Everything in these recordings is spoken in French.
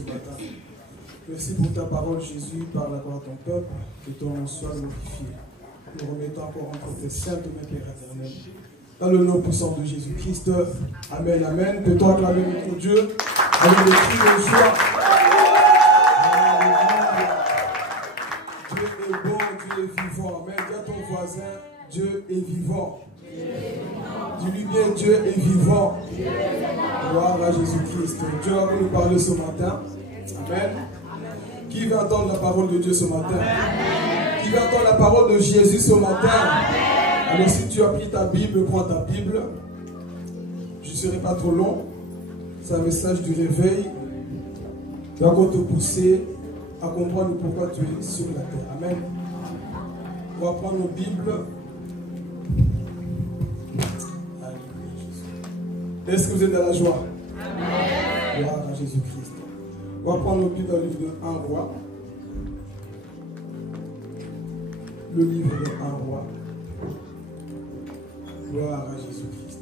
ce matin. Merci pour ta parole, Jésus, par la gloire de ton peuple, que ton nom soit glorifié. Nous remettons encore entre tes saintes mains, Père éternel. Dans le nom puissant de Jésus-Christ. Amen, amen. Peut-on acclamer notre Dieu avec des cris de joie? Dieu est bon, Dieu est vivant. Amen. Dis à ton voisin, Dieu est vivant. Dis-lui bien, Dieu est vivant. Gloire à Jésus-Christ. Dieu va nous parler ce matin. Amen. Qui veut entendre la parole de Dieu ce matin? Qui veut entendre la parole de Jésus ce matin? Alors si tu as pris ta Bible, prends ta Bible. Je ne serai pas trop long. C'est un message du réveil qui va te pousser à comprendre pourquoi tu es sur la terre. Amen. On va prendre nos Bibles. Est-ce que vous êtes dans la joie? Amen. Gloire à Jésus-Christ. On va prendre nos Bibles dans le livre de 1 roi. Le livre de 1 roi. Gloire à Jésus-Christ.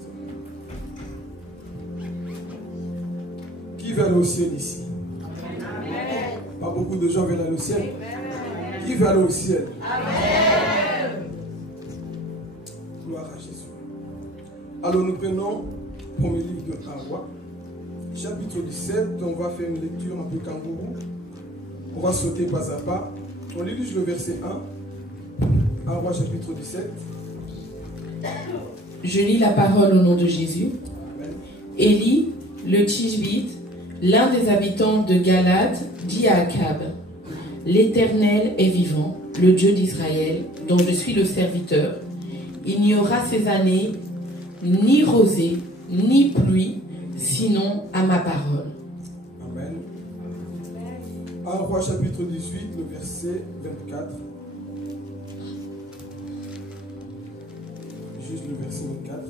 Qui veut aller au ciel ici? Amen. Pas beaucoup de gens veulent aller au ciel. Amen. Qui veut aller au ciel? Amen. Gloire à Jésus. Alors nous prenons le premier livre de 1 roi. Chapitre 17, on va faire une lecture un peu kangourou. On va sauter pas à pas. On lit juste le verset 1. 1 roi chapitre 17. Je lis la parole au nom de Jésus. Amen. Élie, le Tishbite, l'un des habitants de Galad, dit à Akab: L'Éternel est vivant, le Dieu d'Israël, dont je suis le serviteur. Il n'y aura ces années ni rosée, ni pluie, sinon à ma parole. Amen. 1 roi chapitre 18, le verset 24. Juste le verset 24.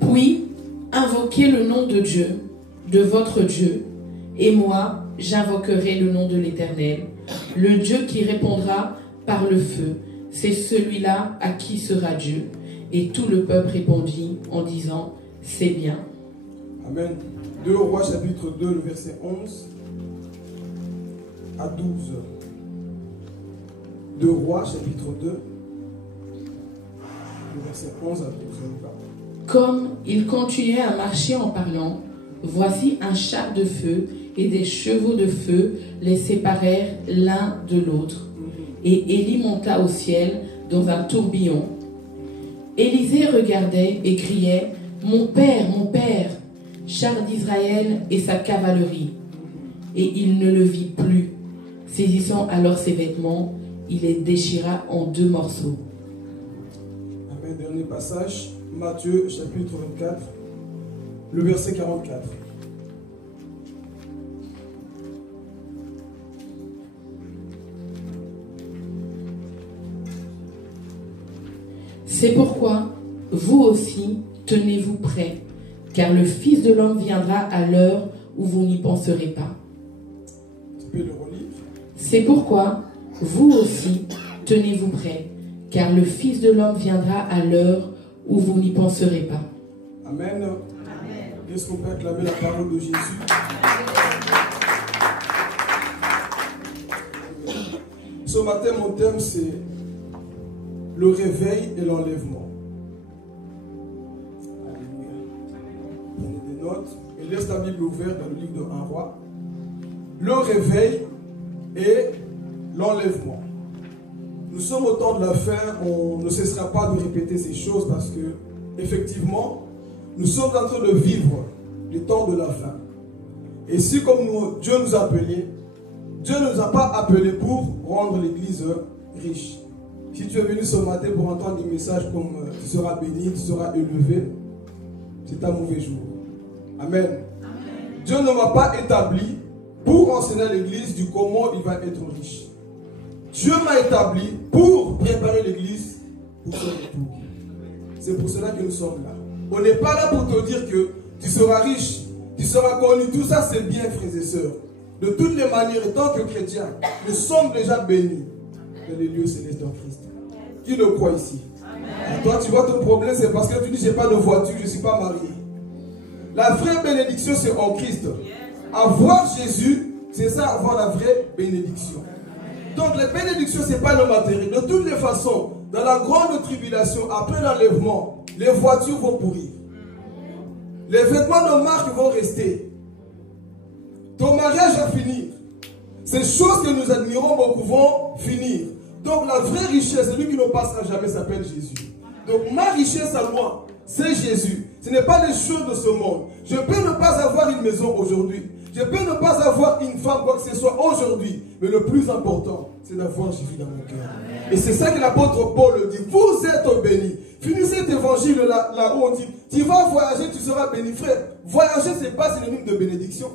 Puis, invoquez le nom de Dieu, de votre Dieu, et moi, j'invoquerai le nom de l'Éternel, le Dieu qui répondra par le feu. C'est celui-là à qui sera Dieu. Et tout le peuple répondit en disant: c'est bien. Amen. 2 rois chapitre 2, le verset 11 à 12. 2 rois chapitre 2, le verset 11 à 12. Comme il continuait à marcher en parlant, voici un char de feu et des chevaux de feu les séparèrent l'un de l'autre. Et Élie monta au ciel dans un tourbillon. Élisée regardait et criait: mon père, char d'Israël et sa cavalerie. Et il ne le vit plus. Saisissant alors ses vêtements, il les déchira en 2 morceaux. Amen. Dernier passage, Matthieu chapitre 24, le verset 44. C'est pourquoi, vous aussi, tenez-vous prêts, car le Fils de l'homme viendra à l'heure où vous n'y penserez pas. Tu peux le relire. C'est pourquoi, vous aussi, tenez-vous prêts, car le Fils de l'homme viendra à l'heure où vous n'y penserez pas. Amen. Est-ce qu'on peut acclamer la parole de Jésus? Ce matin, mon thème, c'est le réveil et l'enlèvement. Alléluia. Prenez des notes et laisse ta Bible ouverte dans le livre de 1 roi. Le réveil et l'enlèvement. Nous sommes au temps de la fin, on ne cessera pas de répéter ces choses parce que, effectivement, nous sommes en train de vivre le temps de la fin. Et si, comme Dieu nous a appelés, Dieu ne nous a pas appelés pour rendre l'Église riche. Si tu es venu ce matin pour entendre des messages comme tu seras béni, tu seras élevé, c'est un mauvais jour. Amen. Amen. Dieu ne m'a pas établi pour enseigner à l'Église du comment il va être riche. Dieu m'a établi pour préparer l'Église pour son retour. C'est pour cela que nous sommes là. On n'est pas là pour te dire que tu seras riche, tu seras connu. Tout ça, c'est bien, frères et sœurs. De toutes les manières, tant que chrétiens, nous sommes déjà bénis dans les lieux célestes en Christ. Qui le croit ici? Amen. Toi, tu vois ton problème, c'est parce que tu dis: j'ai pas de voiture, je ne suis pas marié. La vraie bénédiction, c'est en Christ. Avoir Jésus, c'est ça, avoir la vraie bénédiction. Donc, les bénédictions, ce n'est pas le matériel. De toutes les façons, dans la grande tribulation, après l'enlèvement, les voitures vont pourrir. Les vêtements de marque vont rester. Ton mariage va finir. Ces choses que nous admirons beaucoup vont finir. Donc la vraie richesse, celui qui ne passera jamais, s'appelle Jésus. Donc ma richesse à moi, c'est Jésus. Ce n'est pas les choses de ce monde. Je peux ne pas avoir une maison aujourd'hui. Je peux ne pas avoir une femme, quoi que ce soit aujourd'hui. Mais le plus important, c'est d'avoir Jésus dans mon cœur. Et c'est ça que l'apôtre Paul dit. Vous êtes bénis. Finissez cet évangile là où on dit, tu vas voyager, tu seras béni. Frère, voyager, ce n'est pas synonyme de bénédiction.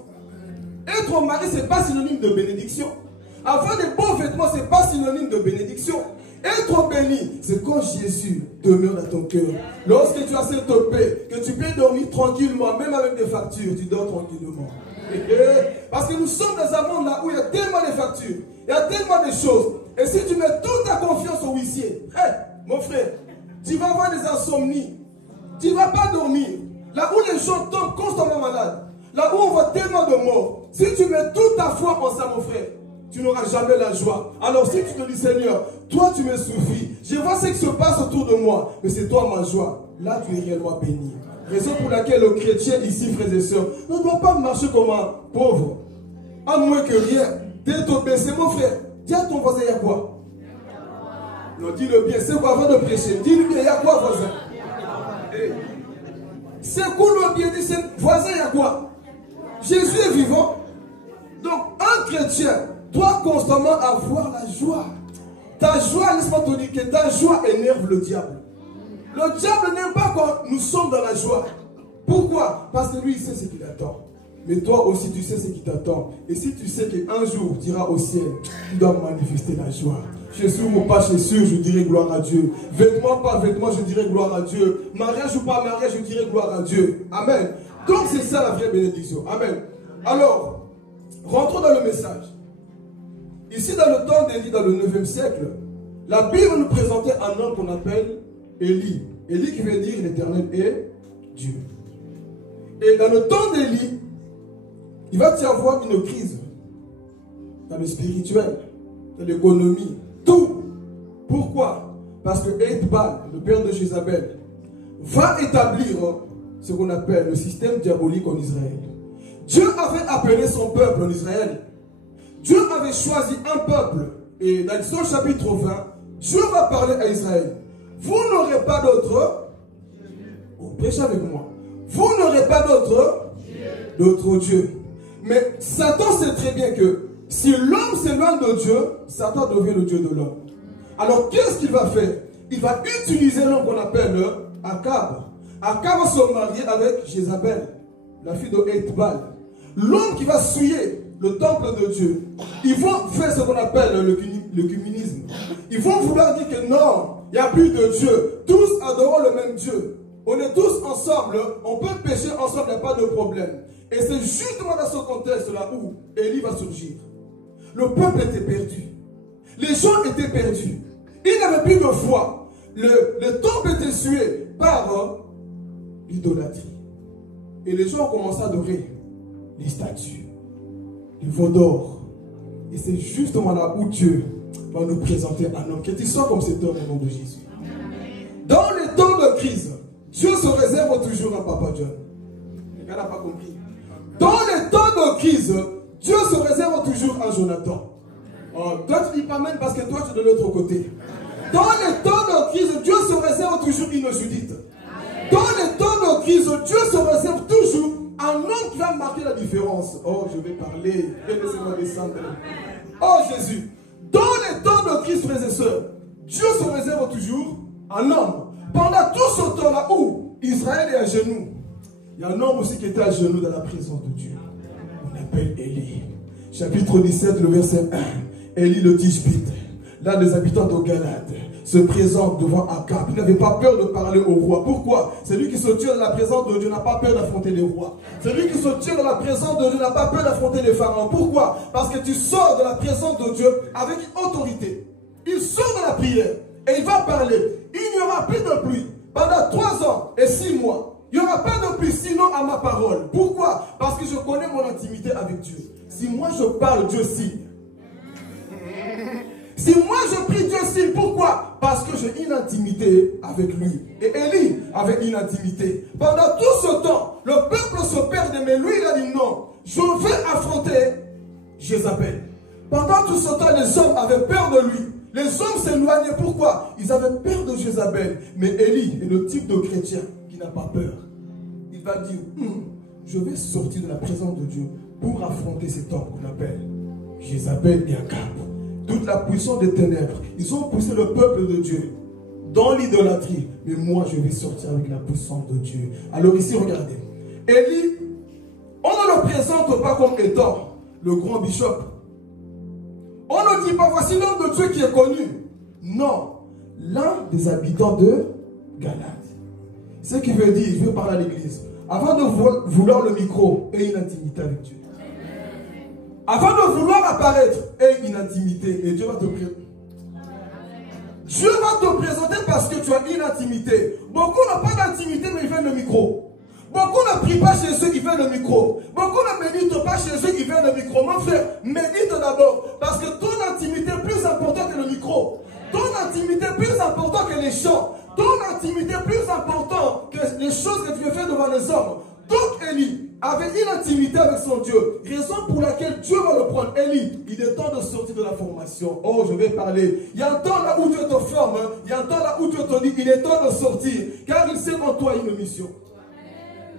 Être mari, ce n'est pas synonyme de bénédiction. Avoir des beaux vêtements, ce n'est pas synonyme de bénédiction. Être béni, c'est quand Jésus demeure dans ton cœur. Lorsque tu as cette paix, que tu peux dormir tranquillement, même avec des factures, tu dors tranquillement. Parce que nous sommes dans un monde là où il y a tellement de factures, il y a tellement de choses. Et si tu mets toute ta confiance au huissier, mon frère, tu vas avoir des insomnies. Tu ne vas pas dormir. Là où les gens tombent constamment malades, là où on voit tellement de morts, si tu mets toute ta foi en ça, mon frère, tu n'auras jamais la joie. Alors si tu te dis, Seigneur, toi tu me suffis, je vois ce qui se passe autour de moi, mais c'est toi ma joie, là tu es réellement béni. Raison pour laquelle le chrétien ici, frères et sœurs, ne doit pas marcher comme un pauvre. À moins que rien. D'être baissé, mon frère, dis à ton voisin, il y a quoi? Non, dis-le bien, c'est quoi avant de prêcher? Dis-le bien, il y a quoi, voisin? C'est cool le bien, dis voisin, il y a quoi? Jésus est vivant. Donc, un chrétien doit constamment avoir la joie. Ta joie, laisse-moi te dire que ta joie énerve le diable. Le diable n'aime pas quand nous sommes dans la joie. Pourquoi? Parce que lui, il sait ce qu'il attend. Mais toi aussi, tu sais ce qui t'attend. Et si tu sais qu'un jour, tu iras au ciel, tu dois manifester la joie. Chaussure ou pas chaussure, je dirai gloire à Dieu. Vêtement par vêtement, je dirai gloire à Dieu. Mariage ou pas mariage, je dirai gloire à Dieu. Amen. Donc c'est ça la vraie bénédiction. Amen. Alors, rentrons dans le message. Ici, dans le temps d'Élie, dans le 9e siècle, la Bible nous présentait un homme qu'on appelle Élie. Élie qui veut dire l'Éternel est Dieu. Et dans le temps d'Élie, il va y avoir une crise dans le spirituel, dans l'économie, tout. Pourquoi? Parce que Ethbal, le père de Jézabel, va établir ce qu'on appelle le système diabolique en Israël. Dieu avait appelé son peuple en Israël. Dieu avait choisi un peuple. Et dans Exode chapitre 20, Dieu va parler à Israël. Vous n'aurez pas d'autre. Prêchez avec moi. Vous n'aurez pas d'autre Dieu. Mais Satan sait très bien que si l'homme s'éloigne de Dieu, Satan devient le Dieu de l'homme. Alors qu'est-ce qu'il va faire? Il va utiliser l'homme qu'on appelle Akab. Akab va se marier avec Jézabel, la fille de Ethbal. L'homme qui va souiller le temple de Dieu. Ils vont faire ce qu'on appelle le communisme. Ils vont vouloir dire que non, il n'y a plus de Dieu. Tous adorons le même Dieu. On est tous ensemble, on peut pécher ensemble, il n'y a pas de problème. Et c'est justement dans ce contexte-là où Élie va surgir. Le peuple était perdu. Les gens étaient perdus. Ils n'avaient plus de foi. Le temple était sué par l'idolâtrie. Et les gens ont commencé à adorer les statues, les veaux d'or. Et c'est justement là où Dieu va nous présenter un homme qui soit comme cet homme au nom de Jésus. Dans les temps de crise, Dieu se réserve toujours un Papa John. Les gars n'ont pas compris. Dans les temps de crise, Dieu se réserve toujours un Jonathan. Oh, toi tu dis pas même parce que toi tu es de l'autre côté. Dans les temps de crise, Dieu se réserve toujours une Judith. Dans les temps de crise, Dieu se réserve toujours un homme qui va marquer la différence. Oh, je vais parler. Laissez-moi descendre. Oh Jésus. Dans les temps de crise, frères et sœurs, Dieu se réserve toujours un homme. Pendant tout ce temps-là où Israël est à genoux, il y a un homme aussi qui était à genoux dans la présence de Dieu. On appelle Élie. Chapitre 17, le verset 1. Élie le Tishbite, l'un des habitants de Galade, se présente devant Akab. Il n'avait pas peur de parler au roi. Pourquoi? Celui qui se tient dans la présence de Dieu n'a pas peur d'affronter les rois. Celui qui se tient dans la présence de Dieu n'a pas peur d'affronter les pharaons. Pourquoi? Parce que tu sors de la présence de Dieu avec autorité. Il sort de la prière et il va parler. Il n'y aura plus de pluie pendant 3 ans et 6 mois. Il n'y aura pas de plus sinon à ma parole. Pourquoi? Parce que je connais mon intimité avec Dieu. Si moi je parle, Dieu signe. Si moi je prie, Dieu signe. Pourquoi? Parce que j'ai une intimité avec lui. Et Élie avait une intimité. Pendant tout ce temps, le peuple se perdait, mais lui il a dit non, je vais affronter Jézabel. Pendant tout ce temps, les hommes avaient peur de lui. Les hommes s'éloignaient. Pourquoi? Ils avaient peur de Jézabel. Mais Élie est le type de chrétien qui n'a pas peur. Il va dire, je vais sortir de la présence de Dieu pour affronter cet homme qu'on appelle Jézabel et Akab. Toute la puissance des ténèbres. Ils ont poussé le peuple de Dieu dans l'idolâtrie. Mais moi, je vais sortir avec la puissance de Dieu. Alors ici, regardez. Élie, on ne le présente pas comme étant le grand bishop. On ne dit pas, voici l'homme de Dieu qui est connu. Non. L'un des habitants de Galate. Ce qui veut dire, je veux parler à l'église. Avant de vouloir le micro, aie une intimité avec Dieu. Avant de vouloir apparaître, aie une intimité. Et Dieu va te présenter. Dieu va te présenter parce que tu as une intimité. Beaucoup n'ont pas d'intimité, mais ils veulent le micro. Beaucoup ne prient pas chez eux, ils veulent le micro. Beaucoup ne méditent pas chez eux, ils veulent le micro. Mon frère, médite d'abord. Parce que ton intimité est plus importante que le micro. Ton intimité est plus importante que les chants. Ton intimité est plus importante que les choses que tu veux faire devant les hommes. Donc Élie avait une intimité avec son Dieu. Raison pour laquelle Dieu va le prendre. Élie, il est temps de sortir de la formation. Oh, je vais parler. Il y a un temps là où Dieu te forme. Il y a un temps là où Dieu te dit, il est temps de sortir. Car il sait en toi une mission.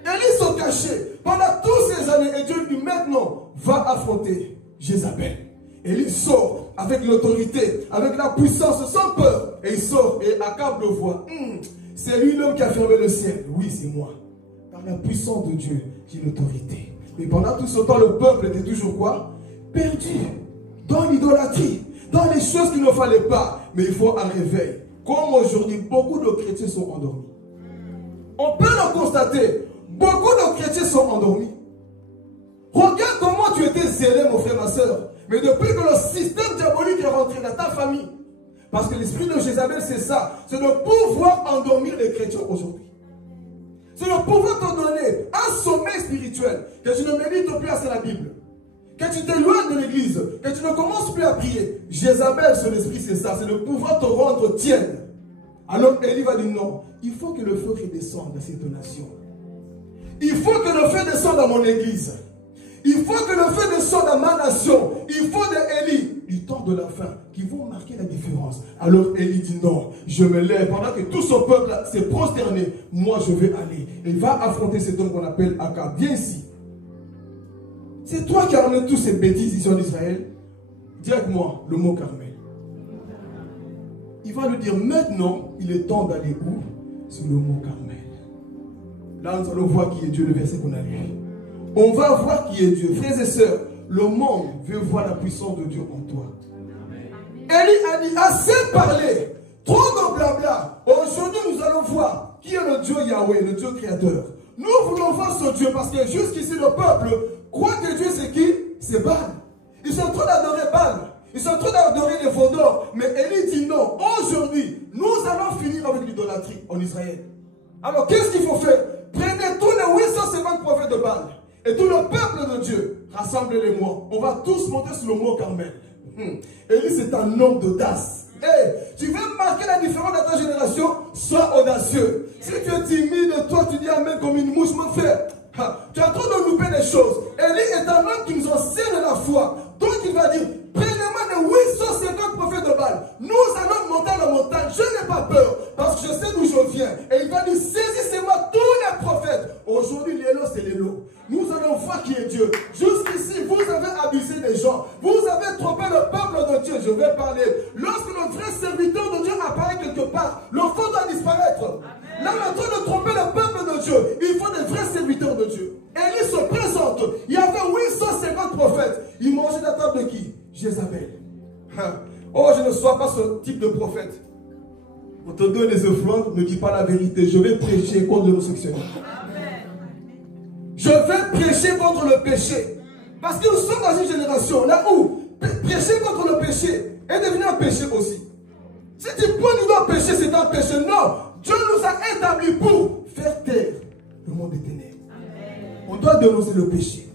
Élie se cachait pendant toutes ces années. Et Dieu lui dit maintenant, va affronter Jézabel. Élie sort avec l'autorité, avec la puissance, sans peur. Et il sort et Akab le voit. C'est lui l'homme qui a fermé le ciel. Oui, c'est moi. Par la puissance de Dieu, j'ai l'autorité. Mais pendant tout ce temps, le peuple était toujours quoi? Perdu. Dans l'idolâtrie. Dans les choses qu'il ne fallait pas. Mais il faut un réveil. Comme aujourd'hui, beaucoup de chrétiens sont endormis. On peut le constater. Beaucoup de chrétiens sont endormis. Regarde comment tu étais zélé, mon frère, ma soeur. Mais depuis que le système diabolique est rentré dans ta famille, parce que l'esprit de Jézabel, c'est ça, c'est de pouvoir endormir les chrétiens aujourd'hui. C'est de pouvoir te donner un sommeil spirituel, que tu ne médites plus assez la Bible, que tu t'éloignes de l'église, que tu ne commences plus à prier. Jézabel, son esprit, c'est ça, c'est de pouvoir te rendre tienne. Alors Élie va dire non, il faut que le feu redescende dans cette nation. Il faut que le feu descende dans mon église. Il faut que le feu descende dans ma nation. Il faut de Élie, du temps de la fin, qui vont marquer la différence. Alors Élie dit non, je me lève. Pendant que tout ce peuple s'est prosterné, moi je vais aller. Et il va affronter cet homme qu'on appelle Akab. Viens ici. C'est toi qui as ramené toutes ces bêtises ici en Israël. Dis avec moi le mot Carmel. Il va lui dire maintenant, il est temps d'aller où? Sur le mot Carmel. Là, nous allons voir qui est Dieu, le verset qu'on a lu. On va voir qui est Dieu. Frères et sœurs, le monde veut voir la puissance de Dieu en toi. Élie a dit, assez parlé, trop de blabla. Aujourd'hui, nous allons voir qui est le Dieu Yahweh, le Dieu créateur. Nous voulons voir ce Dieu parce que jusqu'ici, le peuple croit que Dieu c'est qui? C'est Baal. Ils sont en train d'adorer Baal. Ils sont en train d'adorer les veaux d'or. Mais Élie dit non. Aujourd'hui, nous allons finir avec l'idolâtrie en Israël. Alors, qu'est-ce qu'il faut faire? Prenez tous les 850 prophètes de Baal et tout le peuple de Dieu, rassemblez-les-moi. On va tous monter sur le mont Carmel. Élie, c'est un homme d'audace. Hey, tu veux marquer la différence dans ta génération? Sois audacieux. Si tu es timide, toi tu dis amen comme une mouche, mon frère. Tu es en train de louper les choses. Élie est un homme qui nous enseigne la foi. Donc il va dire, prenez-moi les 850 prophètes de Baal. Nous allons monter à la montagne. Je n'ai pas peur parce que je sais d'où je viens. Et il va dire, saisissez-moi tous les prophètes. Aujourd'hui, l'élo, c'est l'élo. Nous allons voir qui est Dieu. Jusqu'ici, vous avez abusé des gens. Vous avez trompé le peuple de Dieu. Je vais parler. Lorsque le vrai serviteur de Dieu apparaît quelque part, le faux doit disparaître. Amen. Là, on est en train de tromper le peuple de Dieu. Il faut des vrais serviteurs de Dieu. Élie se présente. Il y avait 850 prophètes. Il mangeait la table de qui? Jézabel. Oh, je ne sois pas ce type de prophète. On te donne les offrandes, ne dis pas la vérité. Je vais prêcher contre l'homosexualité. Je vais prêcher contre le péché. Parce que nous sommes dans une génération là où prêcher contre le péché est devenu un péché aussi. Si tu pointes du doigt péché, c'est un péché. Non, Dieu nous a établis pour faire taire le monde des ténèbres. On doit dénoncer le péché.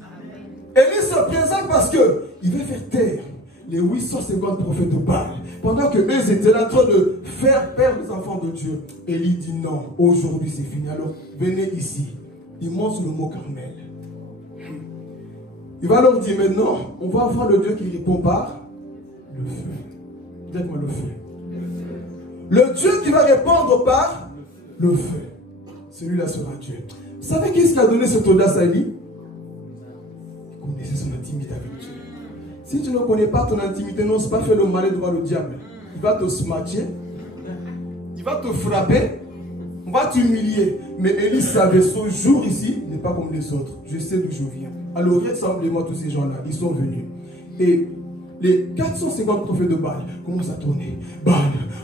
Élie se présente parce qu'il veut faire taire les 850 prophètes de Baal. Pendant que eux étaient là en train de faire perdre les enfants de Dieu. Élie dit non, aujourd'hui c'est fini. Alors venez ici. Il monte sur le mont Carmel. Il va leur dire maintenant, on va avoir le Dieu qui répond par le feu. Dites-moi le feu. Le Dieu qui va répondre par le feu. Celui-là sera Dieu. Vous savez qu'est-ce qui a donné cette audace à Élie? Il connaissait son intimité avec Dieu. Si tu ne connais pas ton intimité, n'ose pas faire le mal devant le diable. Il va te smatcher, il va te frapper, on va t'humilier. Mais Élie savait, ce jour ici n'est pas comme les autres. Je sais d'où je viens. Alors rassemblez-moi tous ces gens-là, ils sont venus. Et les 450 prophètes de Baal commencent à tourner. Baal,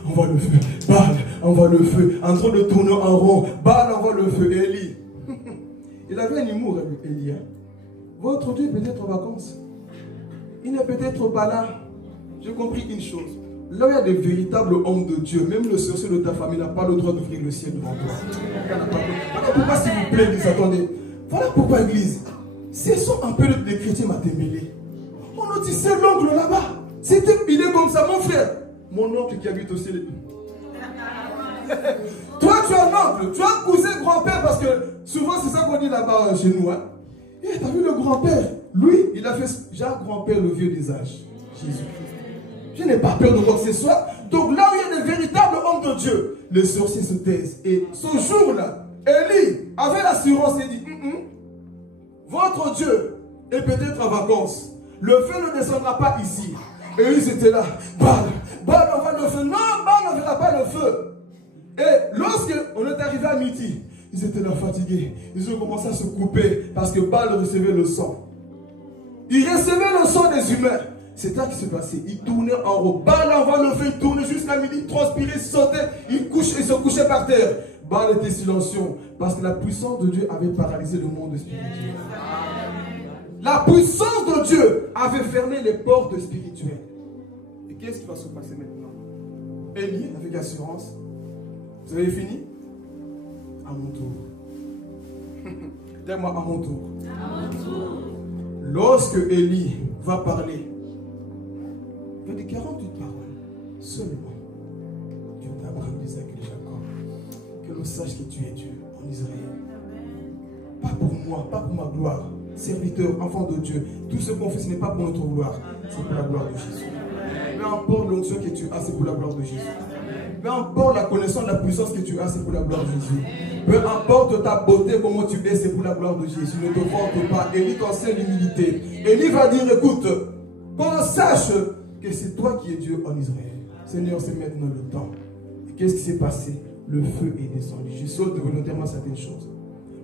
envoie le feu. Baal, envoie le feu. En train de tourner en rond. Baal, envoie le feu. Élie. Il avait un humour, Élie. Votre Dieu est peut-être en vacances. Il n'est peut-être pas là. J'ai compris une chose. Là où il y a des véritables hommes de Dieu, même le sorcier de ta famille n'a pas le droit d'ouvrir le ciel devant toi. Voilà pourquoi, s'il vous plaît, Église, attendez. Voilà pourquoi, Église, ce sont un peu des chrétiens mathémélés. On nous dit, c'est l'oncle là-bas. Il est comme ça, mon frère. Mon oncle qui habite au ciel. Toi, tu as un oncle, tu as un cousin grand-père, parce que souvent, c'est ça qu'on dit là-bas chez nous. Hein. Et tu as vu le grand-père? Lui, il a fait Jacques grand-père, le vieux des âges. Jésus-Christ. Je n'ai pas peur de quoi que ce soit. Donc là où il y a des véritables hommes de Dieu, les sorciers se taisent. Et ce jour-là, Élie avait l'assurance et dit, votre Dieu est peut-être en vacances. Le feu ne descendra pas ici. Et ils étaient là. Baal envoie le feu. Non, Baal n'enverra pas le feu. Et lorsqu'on est arrivé à midi, ils étaient là fatigués. Ils ont commencé à se couper parce que Baal recevait le sang. Il recevait le sang des humains. C'est ça qui s'est passé. Il tournait en haut. Baal envoie le feu. Il tournait jusqu'à midi. Il transpirait, sautait. Il se couchait par terre. Baal était silencieux parce que la puissance de Dieu avait paralysé le monde spirituel. La puissance de Dieu avait fermé les portes spirituelles. Et qu'est-ce qui va se passer maintenant? Élie, avec assurance. Vous avez fini? À mon tour. Dis-moi à mon tour. À mon tour. Lorsque Élie va parler, il va dire 48 paroles. Seulement. Dieu d'Abraham, d'Isaac et de Jacob. Que l'on sache que tu es Dieu en Israël. Pas pour moi, pas pour ma gloire. Serviteur, enfant de Dieu. Tout ce qu'on fait, ce n'est pas pour notre gloire. C'est pour la gloire de Jésus. Peu importe l'onction que tu as, c'est pour la gloire de Jésus. Peu importe la connaissance, la puissance que tu as, c'est pour la gloire de Jésus. Peu importe ta beauté, comment tu es, c'est pour la gloire de Jésus. Ne te vante pas. Élie t'enseigne l'humilité. Élie va dire, écoute, qu'on sache que c'est toi qui es Dieu en Israël. Seigneur, c'est maintenant le temps. Qu'est-ce qui s'est passé? Le feu est descendu. Je saute volontairement certaines choses.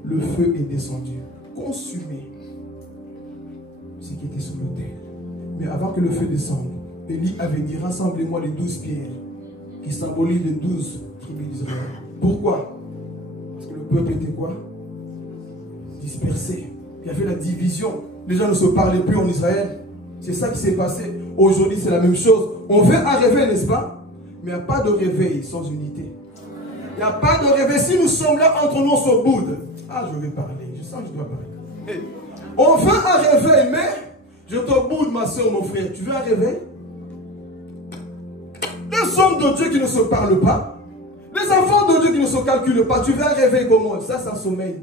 Le feu est descendu. Consumé ce qui était sur l'autel. Mais avant que le feu descende, Élie avait dit, rassemblez-moi les 12 pierres qui symbolisent les 12 tribus d'Israël. Pourquoi? Parce que le peuple était quoi? Dispersé. Il y avait la division. Les gens ne se parlaient plus en Israël. C'est ça qui s'est passé. Aujourd'hui, c'est la même chose. On veut un réveil, n'est-ce pas? Mais il n'y a pas de réveil sans unité. Il n'y a pas de réveil. Si nous sommes là entre nous, on se boude. Ah, je vais parler. Je sens que je dois parler. Hey. On veut un réveil, mais je te boude, ma soeur, mon frère. Tu veux un réveil? Les hommes de Dieu qui ne se parlent pas. Les enfants de Dieu qui ne se calculent pas. Tu veux un réveil comment? Ça, c'est un sommeil.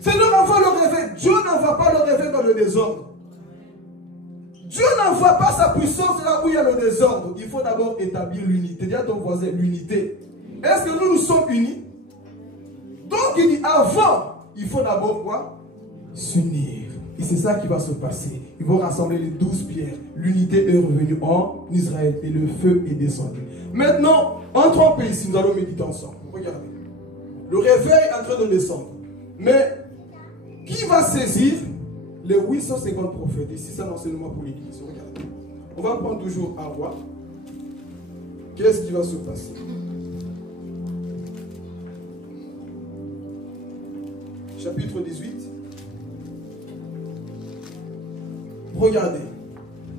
Seigneur envoie le réveil. Dieu n'envoie pas le réveil dans le désordre. Dieu n'envoie pas sa puissance là où il y a le désordre. Il faut d'abord établir l'unité. Dis à ton voisin, l'unité. Est-ce que nous sommes unis? Donc il dit, avant, il faut d'abord quoi? S'unir. Et c'est ça qui va se passer. Ils vont rassembler les 12 pierres. L'unité est revenue en Israël et le feu est descendu. Maintenant, entrons en ici, nous allons méditer ensemble. Regardez. Le réveil est en train de descendre. Mais qui va saisir les 850 prophètes? Ici, c'est un enseignement pour l'Église. Regardez. On va prendre toujours un roi. Qu'est-ce qui va se passer? Chapitre 18. Regardez.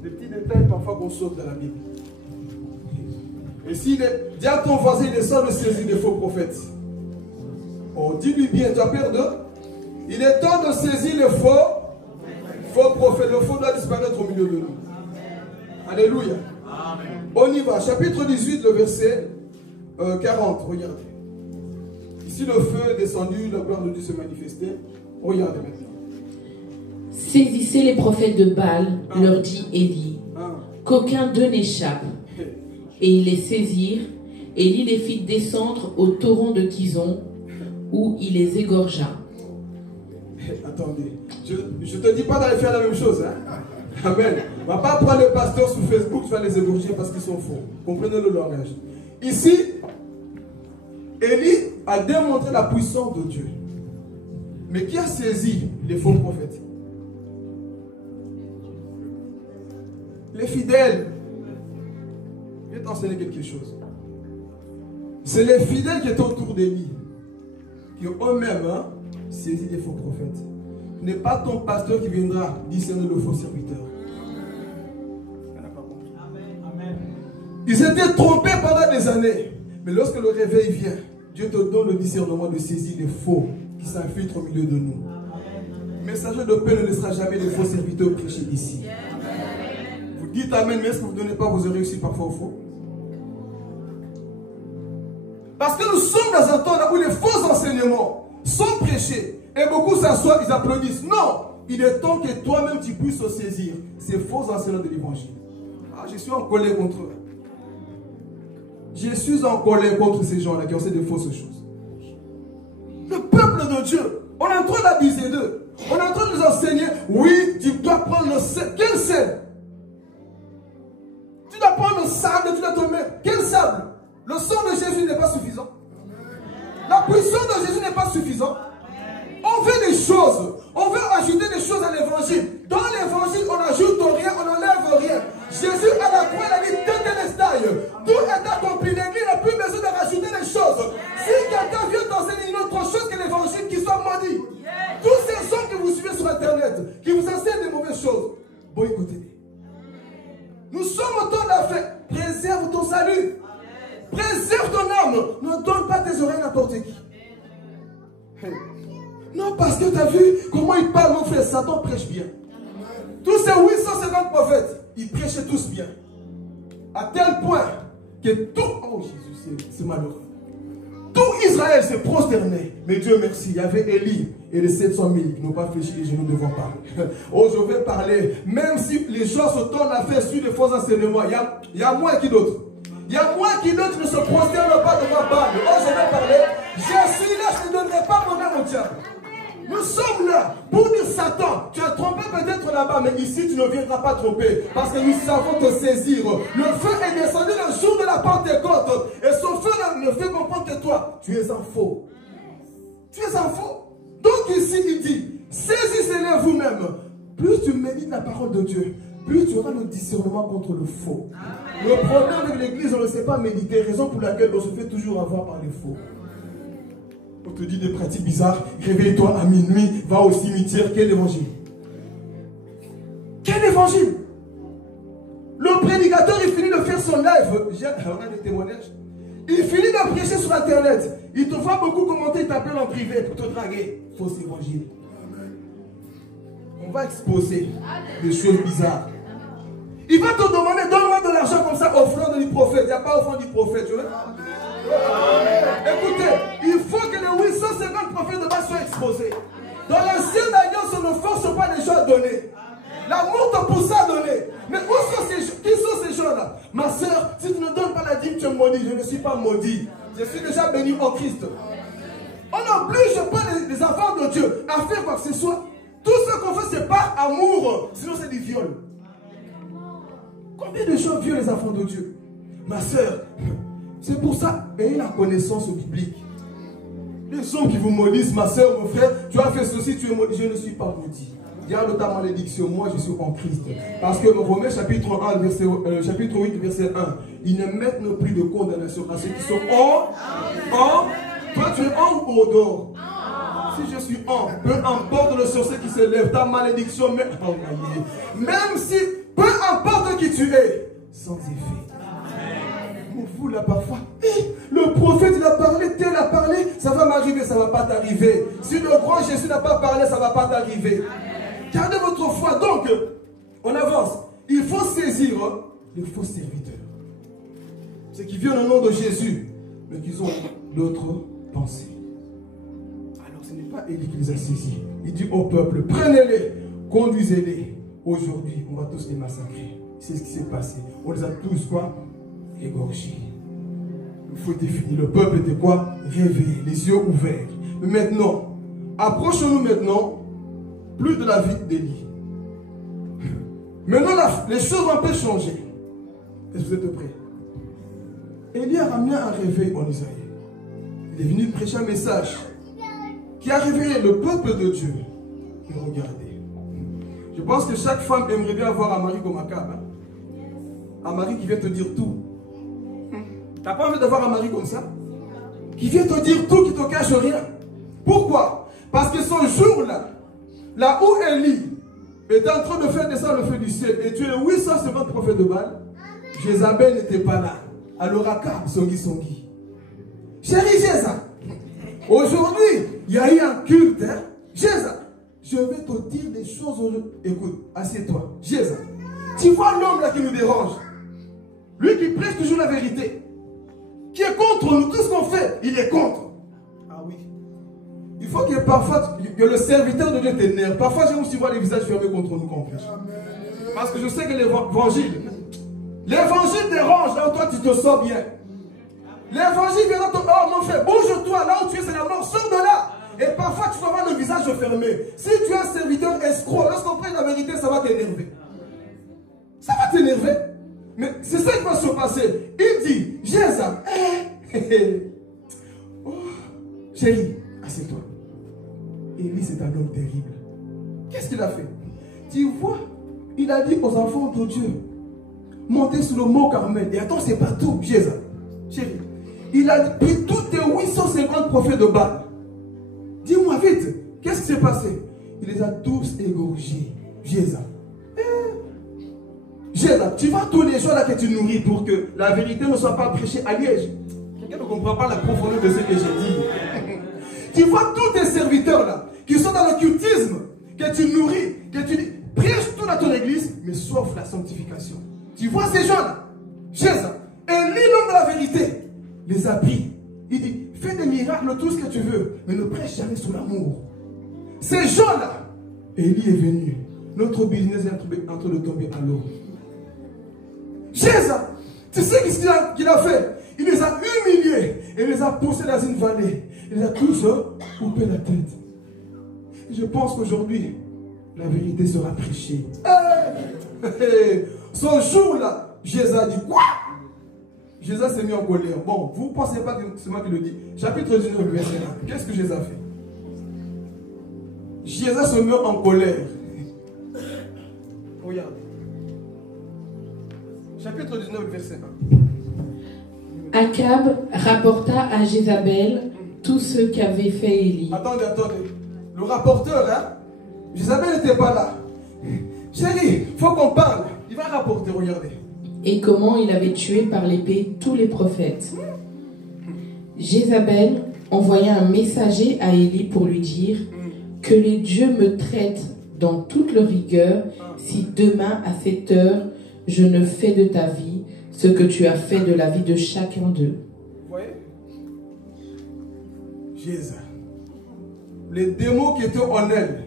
Des petits détails parfois qu'on saute dans la Bible. Et s'il est, dis à ton voisin, il est seul de saisir des faux prophètes. Oh, dis-lui bien, tu as peur d'eux? Il est temps de saisir les faux prophètes. Le faux doit disparaître au milieu de nous. Alléluia. Amen. On y va. Chapitre 18, le verset 40. Regardez. Ici, le feu est descendu, la gloire de Dieu se manifestait. Regardez maintenant. Saisissez les prophètes de Baal, leur dit Élie, qu'aucun d'eux n'échappe. Et ils les saisirent, et Élie les fit descendre au torrent de Kison, où il les égorgea. Attendez, je ne te dis pas d'aller faire la même chose. Hein? Amen. On ne va pas prendre les pasteurs sur Facebook, tu vas les égorger parce qu'ils sont faux. Comprenez le langage. Ici, Élie a démontré la puissance de Dieu. Mais qui a saisi les faux prophètes? Les fidèles. Je vais t'enseigner quelque chose. C'est les fidèles qui étaient autour d'Élie qui ont eux-mêmes saisi les faux prophètes. Ce n'est pas ton pasteur qui viendra discerner le faux serviteur. Ils étaient trompés pendant des années. Mais lorsque le réveil vient, Dieu te donne le discernement de saisir les faux qui s'infiltrent au milieu de nous. Messager de paix ne laissera jamais les faux serviteurs prêcher ici. Vous dites Amen, mais est-ce que vous ne donnez pas vos réussites parfois au faux? Parce que nous sommes dans un temps où les faux enseignements sont prêchés. Et beaucoup s'assoient, ils applaudissent. Non, il est temps que toi-même tu puisses saisir ces faux enseignants de l'évangile. Ah, je suis en colère contre eux. Je suis en colère contre ces gens-là qui ont fait de fausses choses. Le peuple de Dieu, on est en train d'abuser d'eux. On est en train de nous enseigner, oui, tu dois prendre le sel. Quel sel? Tu dois prendre le sable, tu dois te mettre. Quel sable? Le sang de Jésus n'est pas suffisant. La puissance de Jésus n'est pas suffisante. On veut des choses. On veut ajouter des choses à l'évangile. Dans l'évangile, on n'ajoute rien, on n'enlève rien. Jésus à la croix, il a dit tout est accompli. L'église n'a plus besoin de rajouter des choses. Si quelqu'un vient t'enseigner une autre chose que l'évangile, qu'il soit maudit. Tous ces gens que vous suivez sur internet, qui vous enseignent des mauvaises choses, boycottez-les. Nous sommes au temps de la fête. Préserve ton salut. Préserve ton âme. Ne donne pas tes oreilles à n'importe qui. Non, parce que tu as vu comment il parle, mon frère. Satan prêche bien. Tous ces 850 prophètes, ils prêchaient tous bien. À tel point que tout... Oh Jésus, c'est malheureux. Tout Israël s'est prosterné. Mais Dieu merci, il y avait Élie et les 700 000 qui n'ont pas fléchi les genoux devant parler. Oh, je vais parler. Même si les gens se tournent à faire sur des faux enseignements, il y a moi qui d'autres. Il y a moi qui d'autres ne se prosternent pas devant Baal. Oh, je vais parler. Je suis là, je ne donnerai pas mon âme au diable. Nous sommes là pour dire Satan, tu as trompé peut-être là-bas, mais ici tu ne viendras pas tromper. Parce que nous savons te saisir. Le feu est descendu le jour de la Pentecôte. Et ce feu ne fait comprendre que toi, tu es un faux. Tu es un faux. Donc ici il dit, saisissez-les vous-même. Plus tu médites la parole de Dieu, plus tu auras le discernement contre le faux. Amen. Le problème avec l'église, on ne sait pas méditer. Raison pour laquelle on se fait toujours avoir par les faux. On te dit des pratiques bizarres. Réveille-toi à minuit, va au cimetière. Quel évangile? Quel évangile? Le prédicateur, il finit de faire son live. J'ai un des témoignages. Il finit de prêcher sur internet. Il te voit beaucoup commenter, il t'appelle en privé pour te draguer. Faux évangile. On va exposer des choses bizarres. Il va te demander, donne-moi de l'argent comme ça, offrande du prophète. Il n'y a pas offrande du prophète. Écoutez, il faut que les 850 prophètes de base soient exposés. Dans l'ancienne alliance, on ne force pas les gens à donner. L'amour te pousse à donner. Mais qui sont ces gens-là? Ma soeur, si tu ne donnes pas la dîme, tu es maudit. Je ne suis pas maudit. Je suis déjà béni en Christ. On n'oblige pas les enfants de Dieu à faire quoi que ce soit. Tout ce qu'on fait, c'est par amour. Sinon, c'est du viol. Combien de gens violent les enfants de Dieu? Ma soeur, c'est pour ça, ayez la connaissance biblique. Les hommes qui vous maudissent, ma soeur, mon frère, tu as fait ceci, tu es maudit. Je ne suis pas maudit. Garde ta malédiction, moi je suis en Christ. Parce que Romains chapitre 1, chapitre 8, verset 1, ils ne mettent plus de condamnation à ceux qui sont en. Toi tu es en ou au dehors? Si je suis en, peu importe le sorcier qui se lève, ta malédiction, même si, peu importe qui tu es, sans effet. Vous là parfois, Le prophète, il a parlé, tel a parlé, ça va m'arriver, ça ne va pas t'arriver. Si le grand Jésus n'a pas parlé, ça ne va pas t'arriver. Gardez votre foi. Donc, on avance. Il faut saisir les faux serviteurs. Ceux qui viennent au nom de Jésus, mais qui ont d'autres pensées. Alors, ce n'est pas Élie qui les a saisis. Il dit au peuple, prenez-les, conduisez-les. Aujourd'hui, on va tous les massacrer. C'est ce qui s'est passé. On les a tous, quoi, égorgés. Il faut définir. Le peuple était quoi? Réveillé, les yeux ouverts. Mais maintenant, approchons-nous maintenant plus de la vie d'Élie. Maintenant, les choses vont un peu changer. Est-ce que vous êtes prêts? Élie a ramené un réveil en Israël. Il est venu prêcher un message qui a réveillé le peuple de Dieu. Mais regardez, je pense que chaque femme aimerait bien avoir un mari comme Akab. Hein? Un mari qui vient te dire tout. Tu n'as pas envie d'avoir un mari comme ça? Qui vient te dire tout, qui ne te cache rien. Pourquoi? Parce que ce jour-là, là où Élie était en train de faire descendre le feu du ciel et tuer 850 prophètes de Baal, Jézabel n'était pas là. Alors Akab, Songi. Chérie Jéza, aujourd'hui, il y a eu un culte. Hein? Jéza, je vais te dire des choses aujourd'hui. Écoute, assieds-toi. Jéza, tu vois l'homme là qui nous dérange? Lui qui prêche toujours la vérité. Qui est contre nous, tout ce qu'on fait, il est contre. Ah oui. Il faut que parfois, que le serviteur de Dieu t'énerve. Parfois, j'aime aussi voir les visages fermés contre nous quand on prêche. Parce que je sais que l'évangile dérange là où toi tu te sens bien. L'évangile vient dans ton... Oh mon frère, bouge-toi, là où tu es, c'est la mort, sors de là. Et parfois, tu vas avoir le visage fermé. Si tu es un serviteur escroc, lorsqu'on prêche la vérité, ça va t'énerver. Ça va t'énerver. Mais c'est ça qui va se passer. Il dit, Jéza, oh, chérie, assieds-toi. Élie, c'est un homme terrible. Qu'est-ce qu'il a fait? Tu vois, il a dit aux enfants de Dieu, montez sur le mont Carmel. Et attends, c'est pas tout, Jéza. Chérie, il a pris tous tes 850 prophètes de Baal. Dis-moi vite, qu'est-ce qui s'est passé? Il les a tous égorgés. Jéza. Jéza, tu vois tous les gens là que tu nourris pour que la vérité ne soit pas prêchée à Liège. Quelqu'un ne comprend pas la profondeur de ce que j'ai dit. Tu vois tous tes serviteurs là, qui sont dans l'occultisme, que tu nourris, que tu dis, prêche tout dans ton église, mais sauf la sanctification. Tu vois ces gens-là, Jéza, et l'homme de la vérité les a pris. Il dit, fais des miracles, tout ce que tu veux, mais ne prêche jamais sur l'amour. Ces gens-là, Élie est venu. Notre business est en train de tomber à l'eau. Jéza, tu sais ce qu'il a fait? Il les a humiliés et il les a poussés dans une vallée. Il les a tous coupé la tête. Et je pense qu'aujourd'hui, la vérité sera prêchée. Ce jour-là, Jéza dit quoi? Jéza s'est mis en colère. Bon, vous ne pensez pas que c'est moi qui le dis. Chapitre 19, verset 1. Qu'est-ce que Jéza fait? Jéza se met en colère. Regarde. Chapitre 19, verset 1. Akab rapporta à Jézabel tout ce qu'avait fait Élie. Attendez. Le rapporteur, hein? Jézabel n'était pas là. Chérie, il faut qu'on parle. Il va rapporter, regardez. Et comment il avait tué par l'épée tous les prophètes. Jézabel envoya un messager à Élie pour lui dire que les dieux me traitent dans toute leur rigueur si demain à cette heure je ne fais de ta vie ce que tu as fait de la vie de chacun d'eux. Vous voyez? Jésus. Les démons qui étaient en elle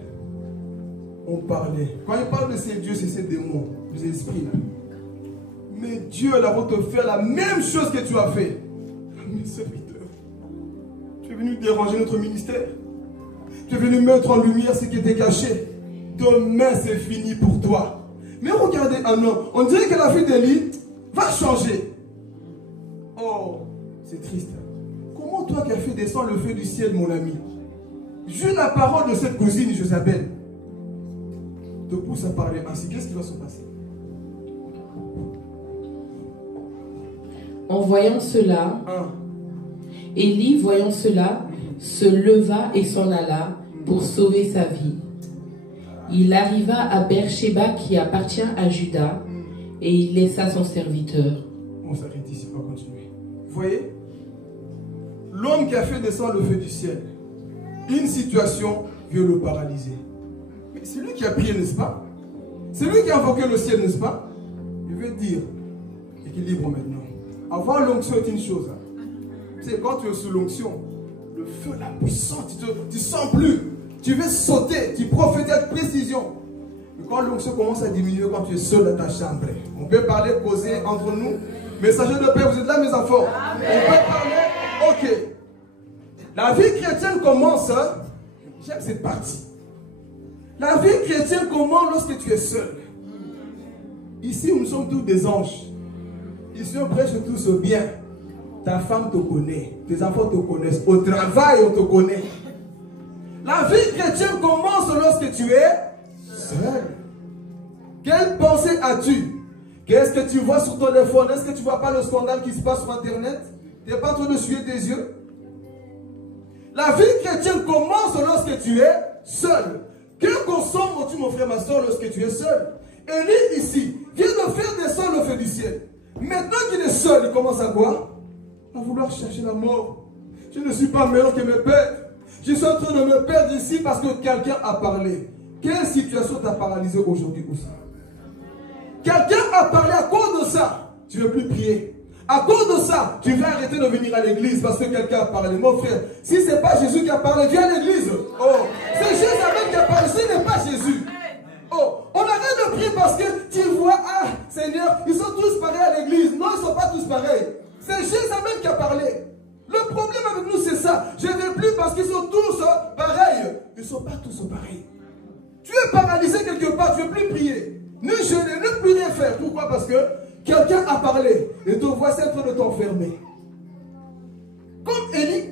ont parlé. Quand il parle de ces dieux, c'est ces démons, les esprits là. Mais Dieu là va te faire la même chose que tu as fait. Mes serviteurs, tu es venu déranger notre ministère. Tu es venu mettre en lumière ce qui était caché. Demain c'est fini pour toi. Mais regardez un homme, on dirait que la vie d'Élie va changer. Oh, c'est triste. Comment toi qui as fait descendre le feu du ciel, mon ami, juste la parole de cette cousine Jézabel te pousse à parler ainsi, qu'est-ce qui va se passer? En voyant cela, Élie, voyant cela, se leva et s'en alla pour sauver sa vie. Il arriva à Beersheba qui appartient à Juda et il laissa son serviteur. On s'arrête ici, on va continuer. Vous voyez? l'homme qui a fait descendre le feu du ciel, une situation vient le paralyser. Mais c'est lui qui a prié, n'est-ce pas? C'est lui qui a invoqué le ciel, n'est-ce pas? Je vais dire, équilibre maintenant. Avoir l'onction est une chose. Tu sais, quand tu es sous l'onction, le feu, la puissance, tu ne sens plus. Tu veux sauter, tu profites avec précision. Mais quand l'onction commence à diminuer, quand tu es seul dans ta chambre, on peut parler, causer entre nous. Messager de paix, vous êtes là, mes enfants? Amen. On peut parler, ok. La vie chrétienne commence, j'aime cette partie. La vie chrétienne commence lorsque tu es seul. Ici, nous sommes tous des anges. Ici, on prêche tous bien. Ta femme te connaît, tes enfants te connaissent, au travail, on te connaît. La vie chrétienne commence lorsque tu es seul. Quelle pensée as-tu? Qu'est-ce que tu vois sur ton téléphone? Est-ce que tu ne vois pas le scandale qui se passe sur Internet? Tu n'es pas en train de suivre tes yeux? La vie chrétienne commence lorsque tu es seul. Que consommes-tu, mon frère, ma soeur, lorsque tu es seul? Élie, ici, vient de faire descendre le feu du ciel. Maintenant qu'il est seul, il commence à quoi? À vouloir chercher la mort. Je ne suis pas meilleur que mes pères. Je suis en train de me perdre ici parce que quelqu'un a parlé. Quelle situation t'a paralysé aujourd'hui aussi? Quelqu'un a parlé, à cause de ça, tu ne veux plus prier. À cause de ça, tu vas arrêter de venir à l'église parce que quelqu'un a parlé. Mon frère, si ce n'est pas Jésus qui a parlé, viens à l'église. Oh, c'est Jésus même qui a parlé, ce n'est pas Jésus. Oh, on arrête de prier parce que tu vois, ah, Seigneur, ils sont tous pareils à l'église. Non, ils ne sont pas tous pareils. C'est Jésus même qui a parlé. Le problème avec nous, c'est ça. Je ne veux plus parce qu'ils sont tous pareils. Ils ne sont pas tous pareils. Tu es paralysé quelque part, tu ne veux plus prier. Ne jeûner, ne plus rien faire. Pourquoi? Parce que quelqu'un a parlé et te voici en train de t'enfermer. Comme Élie,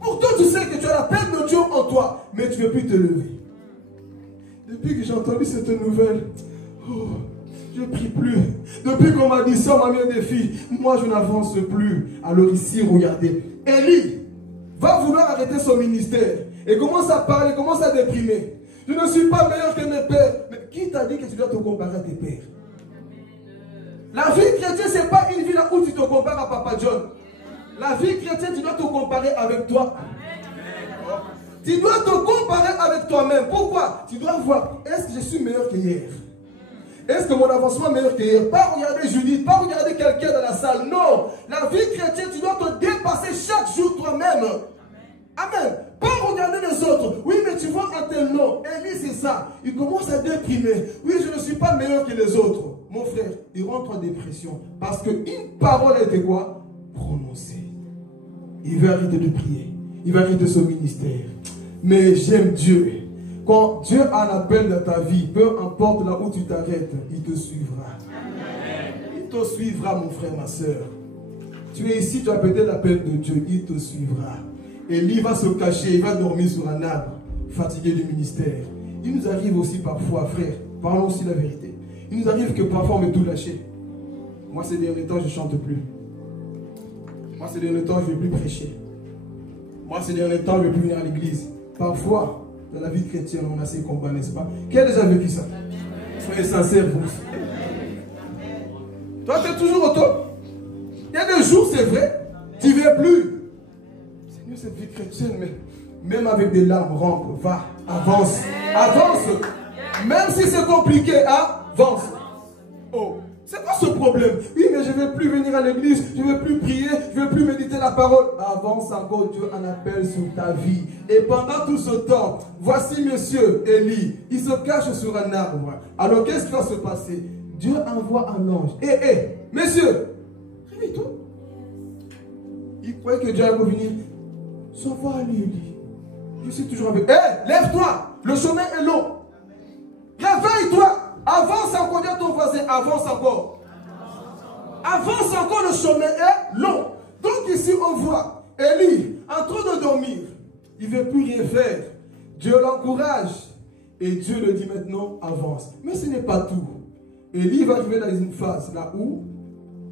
pourtant tu sais que tu as la peine de Dieu en toi, mais tu ne veux plus te lever. Depuis que j'ai entendu cette nouvelle, oh, je ne prie plus. Depuis qu'on m'a dit ça, on m'a mis un défi. Moi, je n'avance plus. Alors ici, regardez. Élie va vouloir arrêter son ministère et commence à parler, commence à déprimer. Je ne suis pas meilleur que mes pères. Mais qui t'a dit que tu dois te comparer à tes pères? La vie chrétienne, ce n'est pas une vie là où tu te compares à Papa John. La vie chrétienne, tu dois te comparer avec toi. Tu dois te comparer avec toi-même. Pourquoi? Tu dois voir, est-ce que je suis meilleur qu'hier? Est-ce que mon avancement est meilleur qu'hier? Pas regarder Judith, pas regarder quelqu'un dans la salle. Non. La vie chrétienne, tu dois te dépasser chaque jour toi-même. Amen. Pas regarder les autres. Oui, mais tu vois un tel nom. Élie, c'est ça. Il commence à déprimer. Oui, je ne suis pas meilleur que les autres. Mon frère, il rentre en dépression. Parce qu'une parole a été quoi? Prononcée. Il va arrêter de prier. Il va arrêter son ministère. Mais j'aime Dieu. Quand Dieu a un appel dans ta vie, peu importe là où tu t'arrêtes, il te suivra. Amen. Il te suivra, mon frère, ma soeur. Tu es ici, tu as peut-être l'appel de Dieu, il te suivra. Élie va se cacher, il va dormir sur un arbre, fatigué du ministère. Il nous arrive aussi parfois, frère, parlons aussi la vérité. Il nous arrive que parfois on veut tout lâcher. Moi, ces derniers temps, je ne chante plus. Moi, ces derniers temps, je ne vais plus prêcher. Moi, ces derniers temps, je ne vais plus venir à l'église. Parfois, dans la vie chrétienne, on a ces combats, n'est-ce pas? Qui a déjà vécu ça? Soyez sincères, vous. Toi, tu es toujours au top. Il y a des jours, c'est vrai, tu ne veux plus. Seigneur, cette vie chrétienne, mais même avec des larmes, rentre, va, avance, avance. Même si c'est compliqué, avance. Oh, c'est quoi ce problème? Oui, mais je ne vais plus venir à l'église, je ne vais plus prier, je ne vais plus méditer la parole. Avance encore, Dieu en appelle sur ta vie. Et pendant tout ce temps, voici monsieur Élie, il se cache sur un arbre. Alors qu'est-ce qui va se passer? Dieu envoie un ange. Monsieur, réveille-toi. Il croyait que Dieu allait revenir. Ça va aller, Élie. Je suis toujours avec. Lève-toi, le chemin est long. Réveille-toi. Avance encore, dis à ton voisin, avance encore. Avance encore, le chemin est long. Donc ici, on voit Élie en train de dormir. Il ne veut plus rien faire. Dieu l'encourage. Et Dieu le dit maintenant, avance. Mais ce n'est pas tout. Élie va arriver dans une phase là où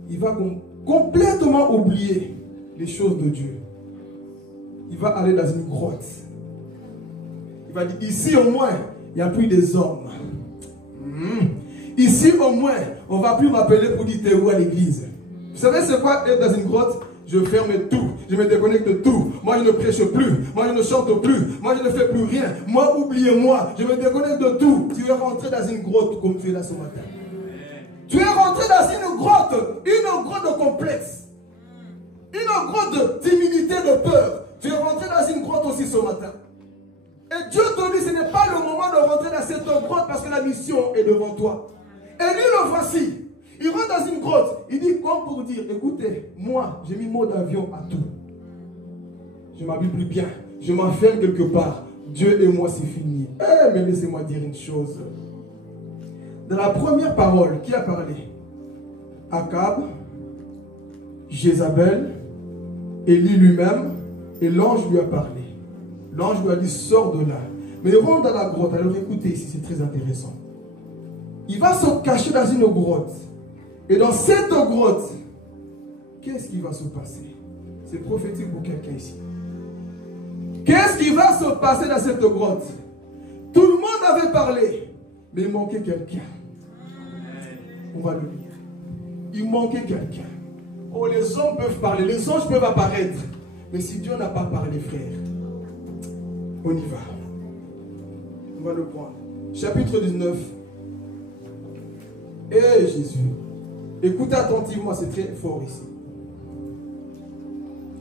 il va complètement oublier les choses de Dieu. Il va aller dans une grotte. Il va dire, ici au moins, il n'y a plus des hommes. Ici au moins, on ne va plus m'appeler pour dire t'es où à l'église. Vous savez c'est quoi être dans une grotte? je ferme tout, je me déconnecte de tout. Moi, je ne prêche plus, moi, je ne chante plus, moi, je ne fais plus rien. Moi, oubliez-moi, je me déconnecte de tout. Tu es rentré dans une grotte comme tu es là ce matin. Tu es rentré dans une grotte de complexe, une grotte de timidité, de peur. Tu es rentré dans une grotte aussi ce matin. Et Dieu te dit, ce n'est pas le moment de rentrer dans cette grotte parce que la mission est devant toi. Et lui, le voici. Il rentre dans une grotte. Il dit, comme pour dire, écoutez, moi, j'ai mis mode avion à tout. Je m'habille plus bien. Je m'enferme quelque part. Dieu et moi, c'est fini. Eh, mais laissez-moi dire une chose. Dans la première parole, qui a parlé? Akab, Jézabel, Élie lui-même, et l'ange lui a parlé. L'ange lui a dit, sors de là. Mais il rentre dans la grotte. Alors écoutez ici, c'est très intéressant. Il va se cacher dans une grotte. Et dans cette grotte, qu'est-ce qui va se passer? C'est prophétique pour quelqu'un ici. Qu'est-ce qui va se passer dans cette grotte? Tout le monde avait parlé, mais il manquait quelqu'un. On va le lire. Il manquait quelqu'un. Oh, les hommes peuvent parler, les anges peuvent apparaître. Mais si Dieu n'a pas parlé, frère, on y va. On va le prendre. Chapitre 19. Eh Jésus. Écoutez attentivement, c'est très fort ici.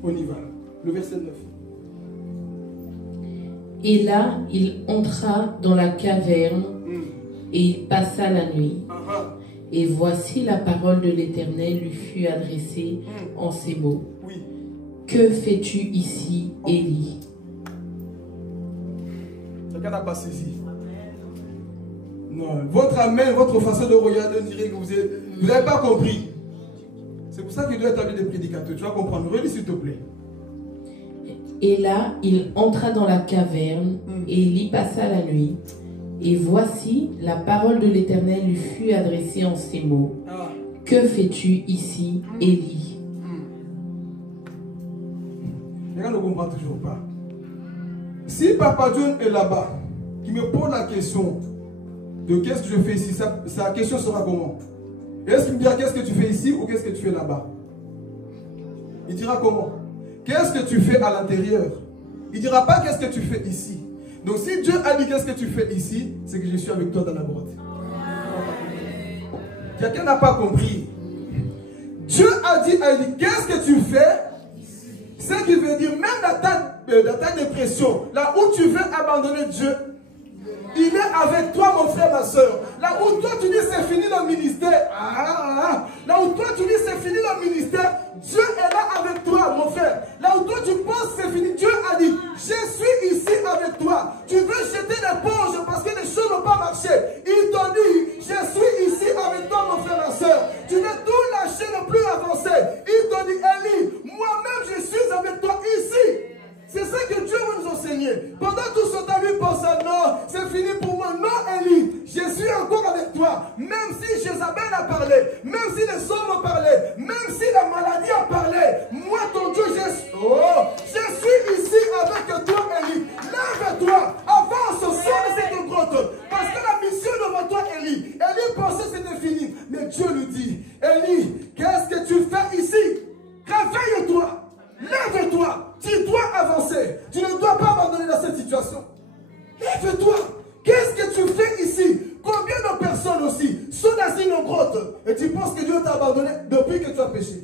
On y va. Le verset 9. Et là, il entra dans la caverne et il passa la nuit. Et voici la parole de l'Éternel lui fut adressée en ces mots. Oui. Que fais-tu ici, Élie? Quelqu'un n'a pas saisi. Non, votre amen, votre façon de regarder, on dirait que vous n'avez pas compris. C'est pour ça qu'il doit établir des prédicateurs. Tu vas comprendre. Relis s'il te plaît. Et là, il entra dans la caverne et il y passa la nuit. Et voici, la parole de l'Éternel lui fut adressée en ces mots. Que fais-tu ici, Élie? Les gars ne comprennent toujours pas. Si Papa John est là-bas, qui me pose la question de qu'est-ce que je fais ici, sa question sera comment? Est-ce qu'il me dira qu'est-ce que tu fais ici ou qu'est-ce que tu fais là-bas? Il dira comment? Qu'est-ce que tu fais à l'intérieur? Il ne dira pas qu'est-ce que tu fais ici. Donc si Dieu a dit qu'est-ce que tu fais ici, c'est que je suis avec toi dans la grotte. Quelqu'un n'a pas compris. Dieu a dit à Élie, qu'est-ce que tu fais? Ce qui veut dire, même dans ta dépression, là où tu veux abandonner Dieu, il est avec toi, mon frère, ma soeur. Là où toi tu dis c'est fini le ministère. Là où toi tu dis c'est fini le ministère, Dieu est là avec toi, mon frère. Là où toi tu penses c'est fini, Dieu a dit, je suis ici avec toi. Tu veux jeter l'éponge parce que les choses n'ont pas marché. Il te dit, je suis ici avec toi, mon frère, ma soeur. Tu veux tout lâcher, ne plus avancer. Il te dit, Élie, moi-même je suis avec toi ici. C'est ça que Dieu veut nous enseigner. Pendant tout ce temps, lui pense, non, c'est fini pour moi. Non, Élie, je suis encore avec toi. Même si Jézabel a parlé, même si les hommes ont parlé, même si la maladie a parlé, moi, ton Dieu, je suis ici avec toi, Élie. Lève-toi, avance, sors de cette grotte. Parce que la mission devant toi, Élie. Élie pensait que c'était fini. Mais Dieu lui dit, Élie, qu'est-ce que tu fais ici? Réveille-toi. Lève-toi, tu dois avancer. Tu ne dois pas abandonner dans cette situation. Lève-toi. Qu'est-ce que tu fais ici? Combien de personnes aussi sont dans une grotte et tu penses que Dieu t'a abandonné depuis que tu as péché?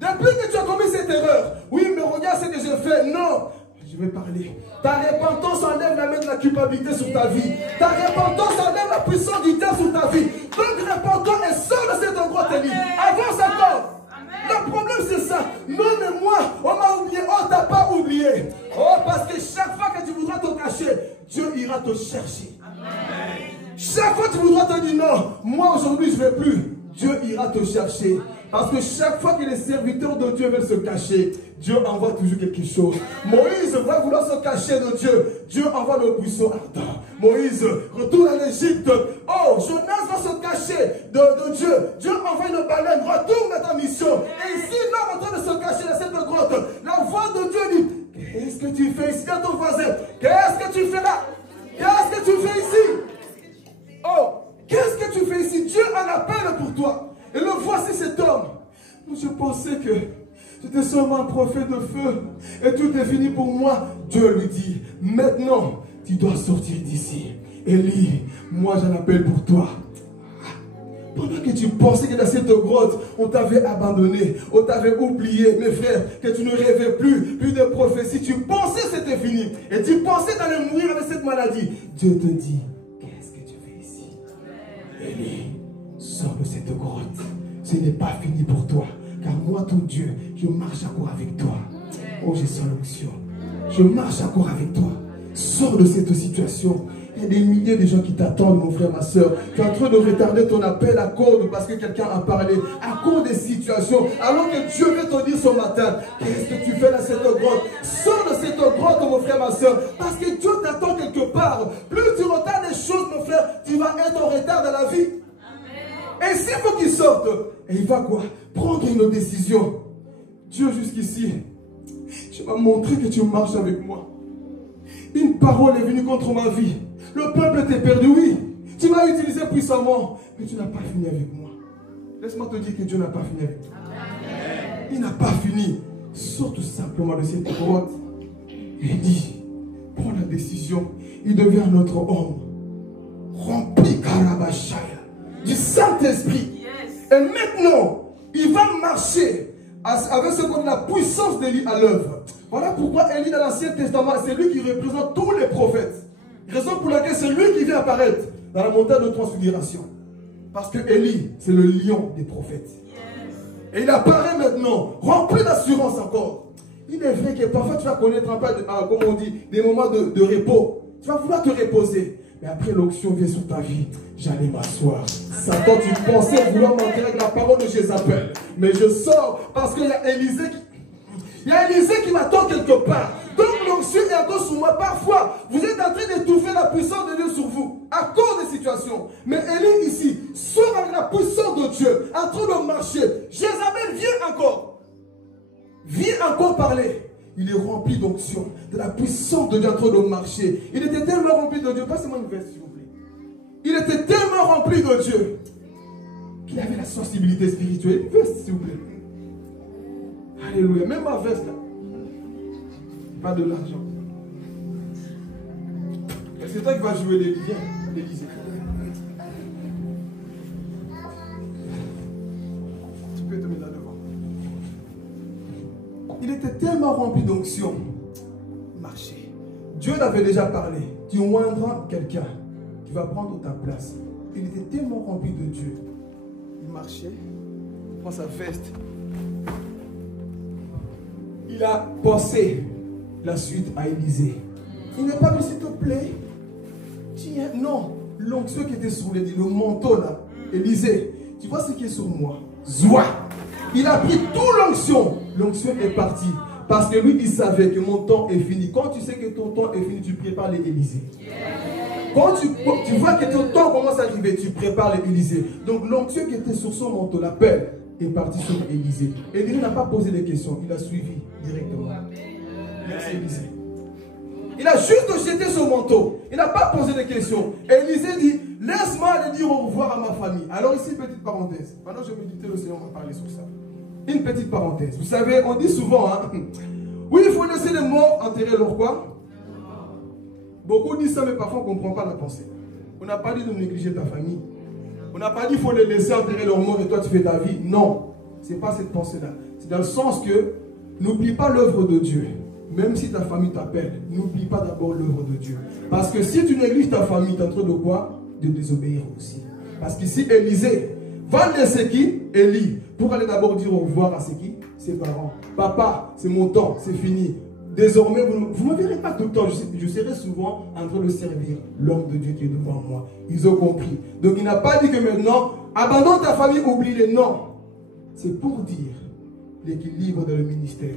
Depuis que tu as commis cette erreur. Oui, mais regarde ce que j'ai fait. Non, je vais parler. Ta repentance enlève la main de la culpabilité sur ta vie. Ta repentance enlève la puissance du diable sur ta vie. Donc repentons et sors de cette grotte, Élie. Avance encore. Le problème c'est ça. Non mais moi, on m'a oublié. On t'a pas oublié. Oh, parce que chaque fois que tu voudras te cacher, Dieu ira te chercher. Amen. Chaque fois que tu voudras te dire non, moi aujourd'hui je ne vais plus, Dieu ira te chercher. Parce que chaque fois que les serviteurs de Dieu veulent se cacher, Dieu envoie toujours quelque chose. Moïse va vouloir se cacher de Dieu. Dieu envoie le buisson ardent. Moïse retourne en Égypte. Oh, Jonas va se cacher de Dieu. Dieu envoie une baleine. Retourne à ta mission. Et ici, l'homme en train de se cacher dans cette grotte. La voix de Dieu dit, qu'est-ce que tu fais ici à ton voisin? Qu'est-ce que tu fais là? Qu'est-ce que tu fais ici? Oh, qu'est-ce que tu fais ici? Dieu en appelle pour toi. Et le voici cet homme. Je pensais que J'étais seulement un prophète de feu. Et tout est fini pour moi. Dieu lui dit, maintenant, tu dois sortir d'ici. Élie, moi j'en appelle pour toi. Pendant que tu pensais que dans cette grotte, on t'avait abandonné, on t'avait oublié, mes frères, que tu ne rêvais plus de prophétie, tu pensais que c'était fini, et tu pensais d'aller mourir avec cette maladie. Dieu te dit, qu'est-ce que tu fais ici? Élie, sors de cette grotte. Ce n'est pas fini pour toi, car moi, ton Dieu, je marche encore avec toi. Oh, j'ai son onction. Je marche encore avec toi. Sors de cette situation. Il y a des milliers de gens qui t'attendent, mon frère, ma soeur. Tu es en train de retarder ton appel à cause parce que quelqu'un a parlé, à cause des situations. Alors que Dieu veut te dire ce matin, qu'est-ce que tu fais dans cette grotte? Sors de cette grotte, mon frère, ma soeur. Parce que Dieu t'attend quelque part. Plus tu retardes les choses, mon frère, tu vas être en retard dans la vie. Amen. Et s'il faut qu'il sorte, et il va quoi? Prendre une décision. Dieu, jusqu'ici, tu m'as montré que tu marches avec moi. Une parole est venue contre ma vie. Le peuple t'est perdu, oui. Tu m'as utilisé puissamment, mais tu n'as pas fini avec moi. Laisse-moi te dire que Dieu n'a pas fini avec toi. Amen. Il n'a pas fini. Sors tout simplement de cette grotte. Et dit, prends la décision. Il devient notre homme. Rempli Karabashaya du Saint-Esprit. Yes. Et maintenant, il va marcher avec ce qu'on a la puissance d'Élie à l'œuvre. Voilà pourquoi Élie dans l'Ancien Testament, c'est lui qui représente tous les prophètes. Raison pour laquelle c'est lui qui vient apparaître dans la montagne de transfiguration. Parce que Élie, c'est le lion des prophètes. Yes. Et il apparaît maintenant, rempli d'assurance encore. Il est vrai que parfois tu vas connaître un peu, comme on dit, des moments de repos. Tu vas vouloir te reposer. Mais après l'onction vient sur ta vie, j'allais m'asseoir. Satan, tu pensais vouloir m'enterrer avec la parole de Jézabel. Mais je sors parce qu'il y a Élisée qui m'attend quelque part. Donc l'onction est encore sur moi. Parfois, vous êtes en train d'étouffer la puissance de Dieu sur vous à cause des situations. Mais Élie ici sort avec la puissance de Dieu en train de marcher. Jézabel vient encore parler. Il est rempli d'onction, de la puissance de Dieu en train de marcher. Il était tellement rempli de Dieu. Passez-moi une veste, s'il vous plaît. Il était tellement rempli de Dieu qu'il avait la sensibilité spirituelle. Une veste, s'il vous plaît. Alléluia. Même ma veste, là. Pas de l'argent. C'est toi qui vas jouer les liens, l'Église. Tu peux te mettre là devant. Il était tellement rempli d'onction. Marcher. Dieu l'avait déjà parlé. Tu oindras quelqu'un qui va prendre ta place. Il était tellement rempli de Dieu. Il marchait. Il prend sa veste. Il a pensé la suite à Élisée. Il n'est pas venu, s'il te plaît. Tiens, non. L'onction qui était sur le manteau là. Élisée, tu vois ce qui est sur moi. Zoua. Il a pris toute l'onction. L'onction est partie. Parce que lui, il savait que mon temps est fini. Quand tu sais que ton temps est fini, tu prépares les Élysées. Quand tu vois que ton temps commence à arriver, tu prépares les Élysées. Donc l'onction qui était sur son manteau, l'appel, est parti sur Élisée. Élisée n'a pas posé de questions. Il a suivi directement. Merci Élisée. Il a juste jeté son manteau. Il n'a pas posé de questions. Élisée dit, laisse-moi aller dire au revoir à ma famille. Alors ici, petite parenthèse. Pendant que je méditais, le Seigneur m'a parlé sur ça. Une petite parenthèse. Vous savez, on dit souvent, hein, oui, il faut laisser les morts enterrer leur quoi? Beaucoup disent ça, mais parfois on ne comprend pas la pensée. On n'a pas dit de négliger ta famille. On n'a pas dit qu'il faut les laisser enterrer leur mort et toi tu fais ta vie. Non, ce n'est pas cette pensée-là. C'est dans le sens que n'oublie pas l'œuvre de Dieu. Même si ta famille t'appelle, n'oublie pas d'abord l'œuvre de Dieu. Parce que si tu négliges ta famille, tu es en train de quoi? De désobéir aussi. Parce qu'ici, Élisée va laisser qui? Élie. Pour aller d'abord dire au revoir à ses parents. Papa, c'est mon temps, c'est fini. Désormais, vous ne me verrez pas tout le temps. Je serai souvent en train de servir l'homme de Dieu qui est devant moi. Ils ont compris. Donc il n'a pas dit que maintenant, abandonne ta famille, oublie-les. Non. C'est pour dire l'équilibre dans le ministère.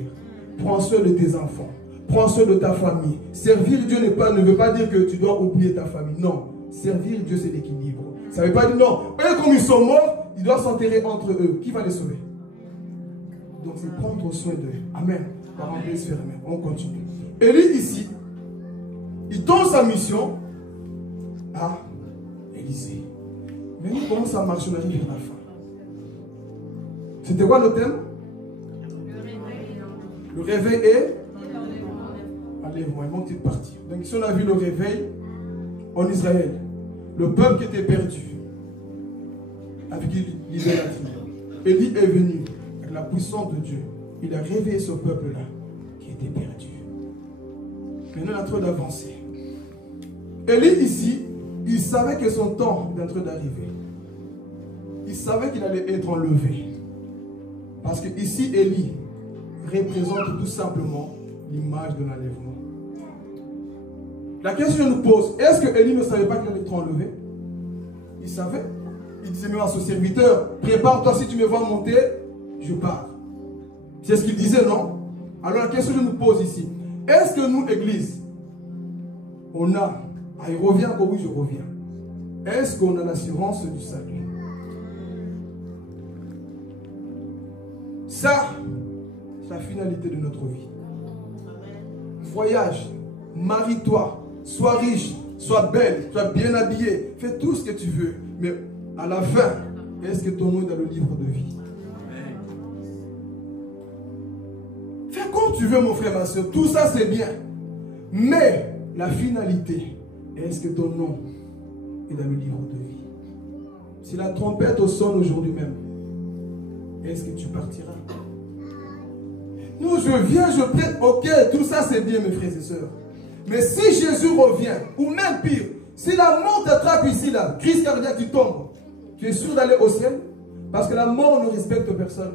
Prends soin de tes enfants. Prends soin de ta famille. Servir Dieu ne veut pas dire que tu dois oublier ta famille. Non. Servir Dieu, c'est l'équilibre. Ça ne veut pas dire non. Eux, comme ils sont morts, ils doivent s'enterrer entre eux. Qui va les sauver? Donc c'est prendre soin d'eux. Amen. Parenthèse fermée. On continue. Élie ici, il donne sa mission à Élisée. Mais nous, comment ça marche? On arrive vers la fin. C'était quoi le thème? Le réveil est enlèvement. Il manque une partie. Donc ici on a vu le réveil en Israël. Le peuple qui était perdu avec l'idolâtrie. Élie est venu avec la puissance de Dieu. Il a réveillé ce peuple-là qui était perdu. Maintenant, il est en train d'avancer. Élie ici, il savait que son temps est en train d'arriver. Il savait qu'il allait être enlevé. Parce que ici, Élie représente tout simplement l'image de l'enlèvement. La question que je nous pose, est-ce que Élie ne savait pas qu'il allait être enlevé? Il savait. Il disait même à son serviteur, prépare-toi, si tu me vois monter, je pars. C'est ce qu'il disait, non? Alors la question que je nous pose ici, est-ce que nous, Église, on a, il revient encore, oui je reviens, est-ce qu'on a l'assurance du salut? Ça, c'est la finalité de notre vie. Voyage, marie-toi, sois riche, sois belle, sois bien habillée, fais tout ce que tu veux, mais à la fin, est-ce que ton nom est dans le livre de vie? Fais comme tu veux, mon frère, ma soeur, tout ça c'est bien, mais la finalité, est-ce que ton nom est dans le livre de vie? Si la trompette sonne aujourd'hui même, est-ce que tu partiras? Non, je viens, je prie, ok, tout ça c'est bien, mes frères et sœurs. Mais si Jésus revient, ou même pire, si la mort t'attrape ici, là, crise cardiaque, tu tombes, tu es sûr d'aller au ciel? Parce que la mort ne respecte personne.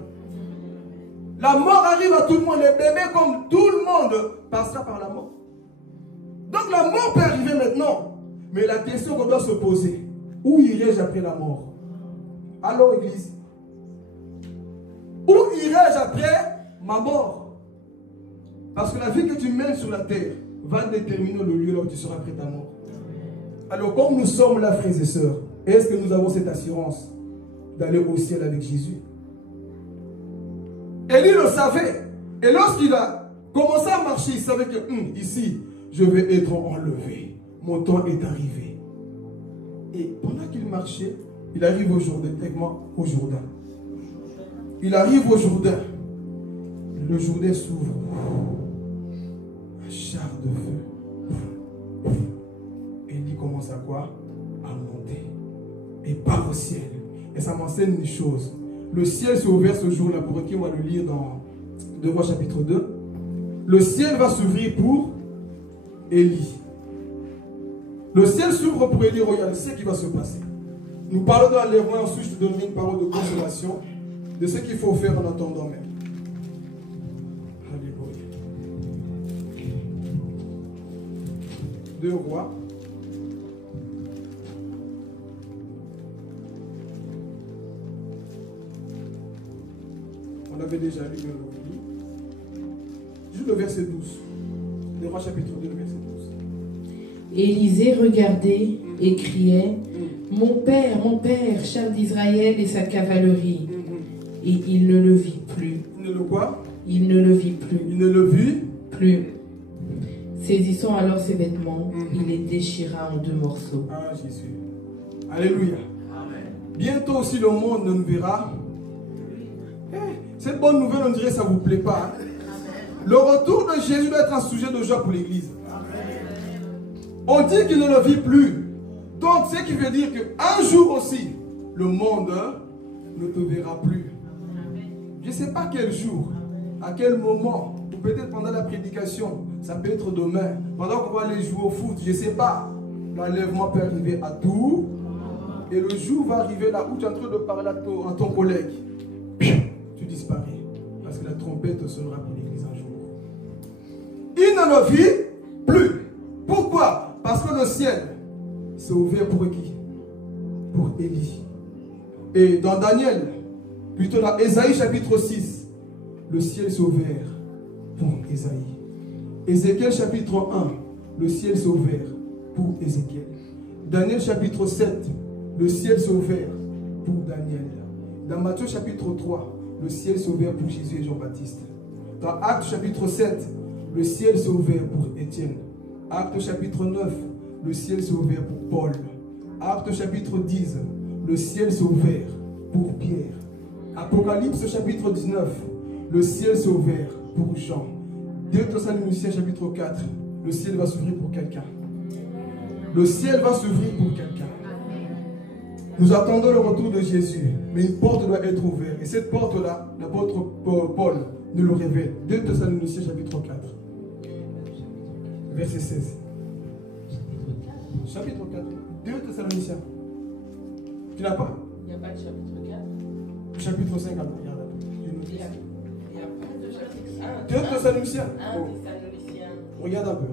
La mort arrive à tout le monde, les bébés comme tout le monde passera par la mort. Donc la mort peut arriver maintenant. Mais la question qu'on doit se poser, où irai-je après la mort? Alors Église, où irai-je après ma mort? Parce que la vie que tu mènes sur la terre va déterminer le lieu là où tu seras après ta mort. Alors comme nous sommes là, frères et sœurs, est-ce que nous avons cette assurance d'aller au ciel avec Jésus? Élie le savait. Et lorsqu'il a commencé à marcher, il savait que ici, je vais être enlevé. Mon temps est arrivé. Et pendant qu'il marchait, il arrive au Jourdain. Au Jourdain. Il arrive au Jourdain. Le Jourdain s'ouvre. Un char de feu. Élie commence à quoi? À monter. Et part au ciel. Et ça m'enseigne une chose. Le ciel s'est ouvert ce jour-là, pour qui on va le lire dans 2 Rois chapitre 2. Le ciel va s'ouvrir pour Élie. Le ciel s'ouvre pour Élie. Regardez ce qui va se passer. Nous parlons dans l'enlèvement, ensuite je te donnerai une parole de consolation de ce qu'il faut faire en attendant même. Alléluia. 2 Rois. On avait déjà lu le juste le verset 12. 2 Rois chapitre 2, le verset 12. Élisée regardait et criait, mon père, chef d'Israël et sa cavalerie. Et il ne le vit plus. Il ne le quoi? Il ne le vit plus. Il ne le vit plus. Saisissant alors ses vêtements, il les déchira en 2 morceaux. Ah, Jésus. Alléluia. Amen. Bientôt aussi le monde ne nous verra. Cette bonne nouvelle, on dirait que ça ne vous plaît pas. Hein? Le retour de Jésus doit être un sujet de joie pour l'Église. On dit qu'il ne le vit plus. Donc, ce qui veut dire qu'un jour aussi, le monde ne te verra plus. Je ne sais pas quel jour, à quel moment, ou peut-être pendant la prédication, ça peut être demain, pendant qu'on va aller jouer au foot, je ne sais pas. L'enlèvement peut arriver à tout. Et le jour va arriver là où tu es en train de parler à ton collègue. Tu disparais. Parce que la trompette sonnera pour l'Église un jour. Il ne le vit plus. Pourquoi? Parce que le ciel s'est ouvert pour qui? Pour Élie. Et dans Daniel, plutôt dans Ésaïe chapitre 6, le ciel s'est ouvert pour Ésaïe. Ézéchiel chapitre 1, le ciel s'est ouvert pour Ézéchiel. Daniel chapitre 7, le ciel s'est ouvert pour Daniel. Dans Matthieu chapitre 3, le ciel s'est ouvert pour Jésus et Jean-Baptiste. Dans Actes chapitre 7, le ciel s'est ouvert pour Étienne. Actes chapitre 9, le ciel s'est ouvert pour Paul. Actes chapitre 10, le ciel s'est ouvert pour Pierre. Apocalypse chapitre 19, le ciel s'est ouvert pour Jean. 2 Thessaloniciens chapitre 4. Le ciel va s'ouvrir pour quelqu'un. Le ciel va s'ouvrir pour quelqu'un. Nous attendons le retour de Jésus, mais une porte doit être ouverte. Et cette porte-là, l'apôtre Paul nous le révèle. 2 Thessaloniciens chapitre 4, verset 16. Chapitre 4, 2 Thessaloniciens. Tu n'as pas? Il n'y a pas de chapitre 4. Chapitre 5, alors, regarde. Il n'y a pas de chapitre 2 Thessaloniciens. 1 Thessaloniciens. Regarde un peu.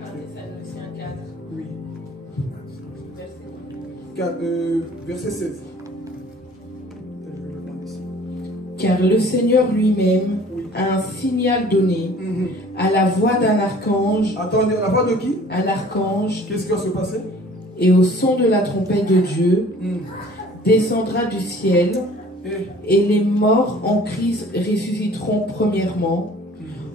1 Thessaloniciens 4. Oui. Verset Verset 16. Car le Seigneur lui-même a un signal donné à la voix d'un archange. Attendez, la voix de qui? Un archange. Qu'est-ce qui va se passer? Et au son de la trompette de Dieu, descendra du ciel, et les morts en Christ ressusciteront premièrement.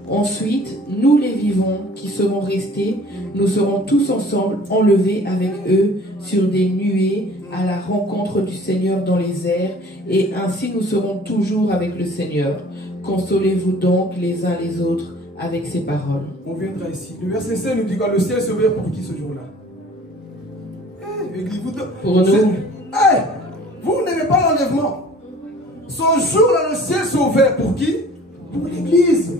Ensuite, nous les vivants qui serons restés, nous serons tous ensemble enlevés avec eux sur des nuées à la rencontre du Seigneur dans les airs, et ainsi nous serons toujours avec le Seigneur. Consolez-vous donc les uns les autres avec ces paroles. On viendra ici. Le verset 5 nous dit que le ciel s'ouvre pour qui ce jour-là? Pour nous. Vous n'aimez pas l'enlèvement. Ce jour-là, le ciel s'ouvre pour qui? Pour l'église.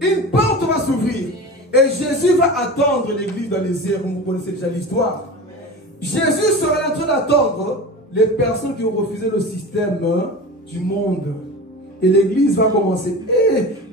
Une porte va s'ouvrir. Et Jésus va attendre l'église dans les airs. Vous connaissez déjà l'histoire. Jésus sera en train d'attendre les personnes qui ont refusé le système du monde. Et l'église va commencer.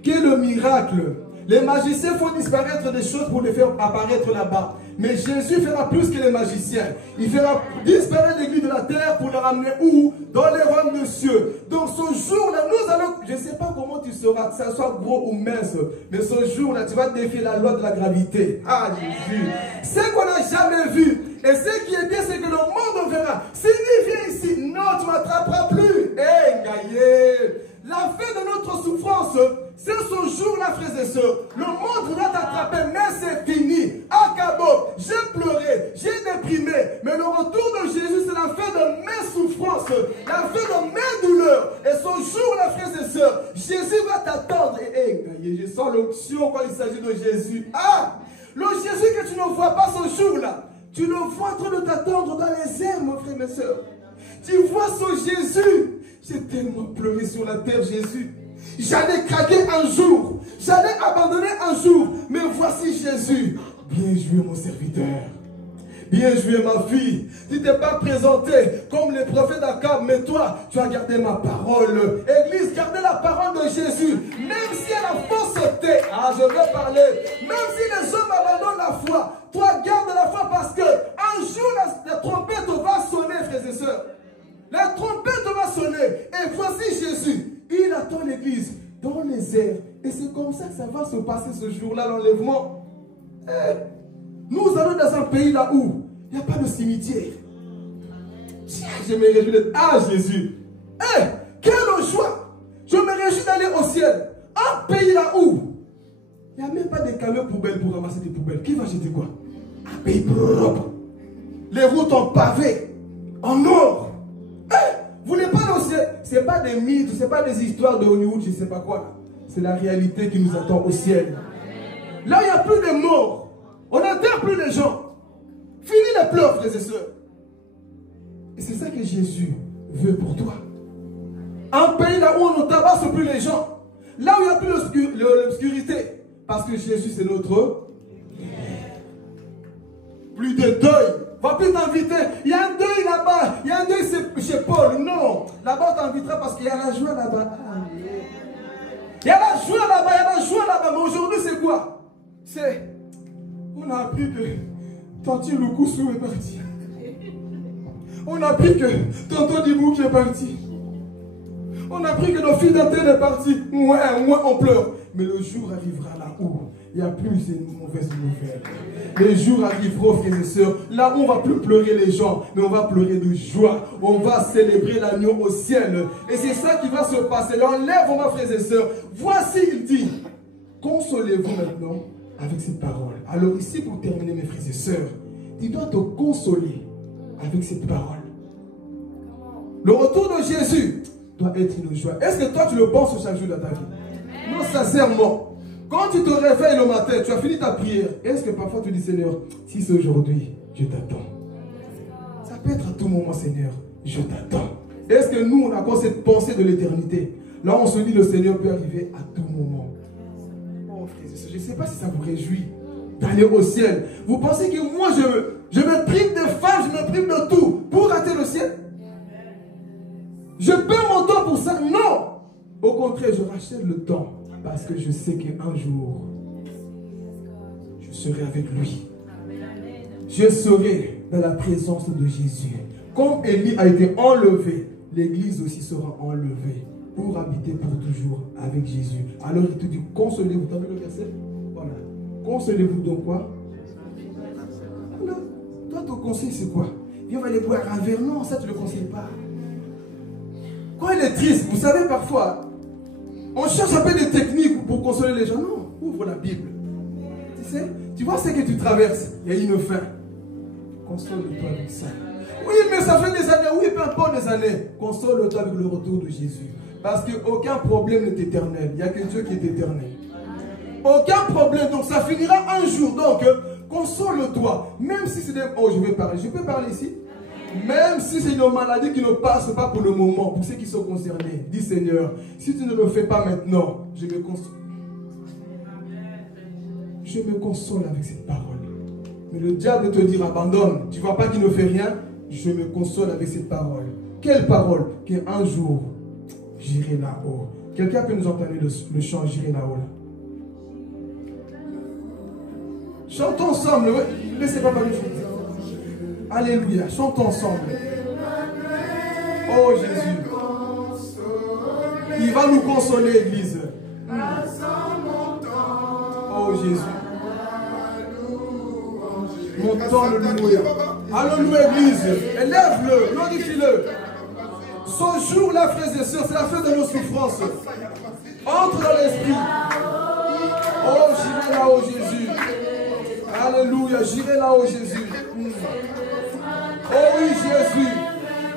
Quel miracle! Les magiciens font disparaître des choses pour les faire apparaître là-bas. Mais Jésus fera plus que les magiciens. Il fera disparaître l'église de la terre pour la ramener où? Dans les royaumes de cieux. Donc ce jour-là, nous allons... Je ne sais pas comment tu seras, que ça soit gros ou mince. Mais ce jour-là, tu vas défier la loi de la gravité. Ah Jésus! Ce qu'on n'a jamais vu. Et ce qui est bien, c'est que le monde verra. Si lui vient ici, non, tu ne m'attraperas plus. Gaïe! La fin de notre souffrance, c'est ce jour-là, frères et sœurs. Le monde voudra t'attraper, mais c'est fini. Akabo, j'ai pleuré, j'ai déprimé. Mais le retour de Jésus, c'est la fin de mes souffrances, la fin de mes douleurs. Et ce jour-là, frères et sœurs, Jésus va t'attendre. Je sens l'onction quand il s'agit de Jésus. Le Jésus que tu ne vois pas ce jour-là, tu le vois en train de t'attendre dans les airs, mon frère, mes sœurs. Tu vois ce Jésus. J'ai tellement pleuré sur la terre, Jésus. J'allais craquer un jour. J'allais abandonner un jour. Mais voici Jésus. Bien joué, mon serviteur. Bien joué, ma fille. Tu t'es pas présenté comme les prophètes d'Akab, mais toi, tu as gardé ma parole. Église, gardez la parole de Jésus. Même si elle a fausseté. Je vais parler. Même si les hommes abandonnent la foi, toi, garde la foi parce que un jour, la trompette va sonner, frères et sœurs. La trompette va sonner. Et voici Jésus. Il attend l'église dans les airs. Et c'est comme ça que ça va se passer ce jour-là, l'enlèvement. Nous allons dans un pays là où il n'y a pas de cimetière. Je me réjouis d'être... Jésus. Quelle joie. Je me réjouis d'aller au ciel. Un pays là où il n'y a même pas de camions poubelles pour ramasser des poubelles. Qui va jeter quoi? Un pays propre. Les routes en pavé. En or. Vous voulez pas aller au ciel? Ce n'est pas des mythes, ce n'est pas des histoires de Hollywood, je ne sais pas quoi. C'est la réalité qui nous attend au ciel. Là, il n'y a plus de morts. On n'enterre plus les gens. Fini les pleurs, frères et sœurs. Et c'est ça que Jésus veut pour toi. Un pays là où on ne tabasse plus les gens. Là où il n'y a plus l'obscurité. Parce que Jésus, c'est notre... Plus de deuil. Va plus t'inviter. Il y a un deuil là-bas. Il y a un deuil chez Paul. Non. Là-bas, on t'invitera parce qu'il y a la joie là-bas. Il y a la joie là-bas. Il y a la joie là-bas. Mais aujourd'hui, c'est quoi? On a appris que Tanti Lukusu est parti. On a appris que Tonton Dibouki est parti. On a appris que nos filles d'antenne est parti. Moi, on pleure. Mais le jour arrivera là où il n'y a plus de mauvaises nouvelles. Les jours arriveront, frères et sœurs, là où on ne va plus pleurer les gens, mais on va pleurer de joie. On va célébrer l'agneau au ciel. Et c'est ça qui va se passer. L'enlèvement, frères et sœurs. Voici, il dit, consolez-vous maintenant avec ces paroles. Alors ici, pour terminer, mes frères et sœurs, tu dois te consoler avec cette parole. Le retour de Jésus doit être une joie. Est-ce que toi, tu le penses chaque jour de ta vie? Non, sincèrement. Quand tu te réveilles le matin, tu as fini ta prière. Est-ce que parfois tu dis, Seigneur, si c'est aujourd'hui, je t'attends. Ça peut être à tout moment, Seigneur, je t'attends. Est-ce que nous, on a encore cette pensée de l'éternité? Là, on se dit, le Seigneur peut arriver à tout moment. Oh, frères et sœurs, je ne sais pas si ça vous réjouit d'aller au ciel. Vous pensez que moi, je me prive de femmes, je me prive de tout pour rater le ciel? Je perds mon temps pour ça? Non! Au contraire, je rachète le temps parce que je sais qu'un jour, je serai avec lui. Je serai dans la présence de Jésus. Comme Élie a été enlevé, l'Église aussi sera enlevée pour habiter pour toujours avec Jésus. Alors il te dit, consolez-vous. Tu as vu le verset? Voilà. Consolez-vous donc quoi? Voilà. Toi, ton conseil, c'est quoi? Viens, on va aller boire un verre. Non, ça, tu ne le conseilles pas. Quand il est triste, vous savez, parfois, on cherche un peu des techniques pour consoler les gens. Non, ouvre la Bible. Tu sais, tu vois ce que tu traverses. Il y a une fin. Console-toi avec ça. Oui, mais ça fait des années. Oui, peu importe les années. Console-toi avec le retour de Jésus. Parce qu'aucun problème n'est éternel. Il n'y a que Dieu qui est éternel. Aucun problème. Donc ça finira un jour. Donc, console-toi. Même si c'est des... Oh, je vais parler. Je peux parler ici? Même si c'est une maladie qui ne passe pas pour le moment, pour ceux qui sont concernés, dis Seigneur, si tu ne le fais pas maintenant, je me console. Je me console avec cette parole. Mais le diable te dire abandonne, tu ne vois pas qu'il ne fait rien, je me console avec cette parole. Quelle parole? Qu'un jour, j'irai là-haut. Quelqu'un peut nous entendre le chant j'irai là-haut là. Chantons ensemble, ne laissez pas parler. Alléluia, chantons ensemble. Oh Jésus, il va nous consoler, Église. Oh Jésus, montons, alléluia. Alléluia, Église, élève-le, glorifie-le. Ce jour-là, frères et sœurs, c'est la fin de nos souffrances. Entre dans l'esprit. Oh, j'irai là-haut, Jésus. Alléluia, j'irai là-haut, Jésus. Oh oui, Jésus,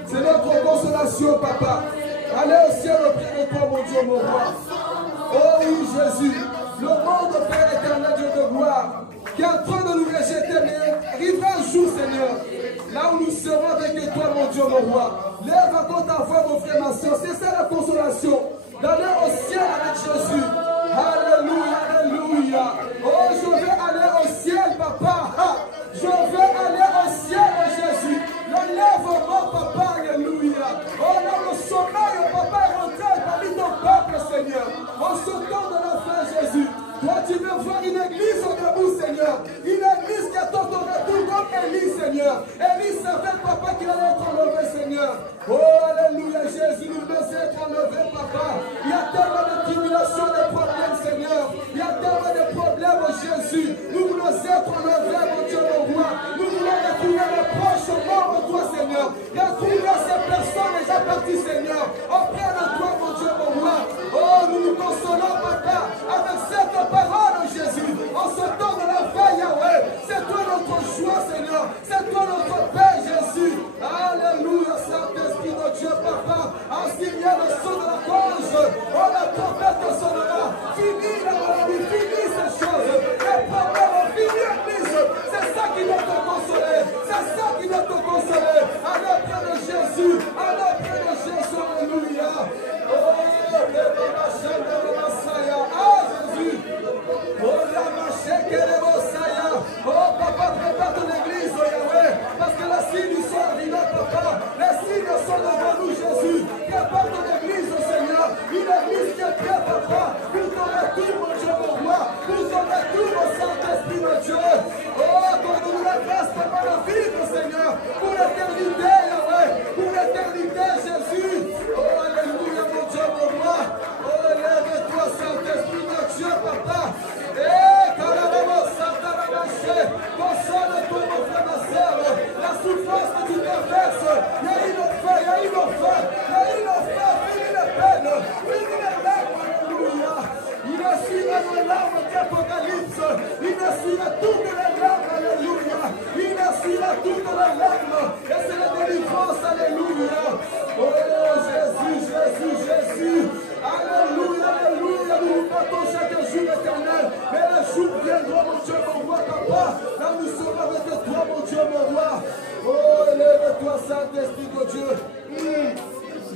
c'est notre consolation, Papa. Allez au ciel auprès de toi, mon Dieu, mon roi. Oh oui, Jésus, le monde, Père éternel, Dieu de gloire, qui est en train de nous rejeter, mais arrivera un jour, Seigneur, là où nous serons avec toi, mon Dieu, mon roi. Lève encore ta voix, mon frère, ma soeur. C'est ça la consolation, d'aller au ciel avec Jésus. Alléluia, alléluia. Oh, je vais aller au ciel, Papa. Je vais aller au ciel, Jésus. Le lèvement, Papa, alléluia. Oh, là, le sommeil, Papa, est rentré parmi ton peuple, Seigneur. En ce temps de la fin, Jésus. Toi, tu veux voir une église au debout, Seigneur. Une église qui attend ton retour comme Élie, Seigneur. Élie savait, Papa, qu'il allait être enlevé, Seigneur. Oh, alléluia, Jésus, nous devons être enlevés, Papa. Il y a tellement de tribulations, de problèmes, Seigneur.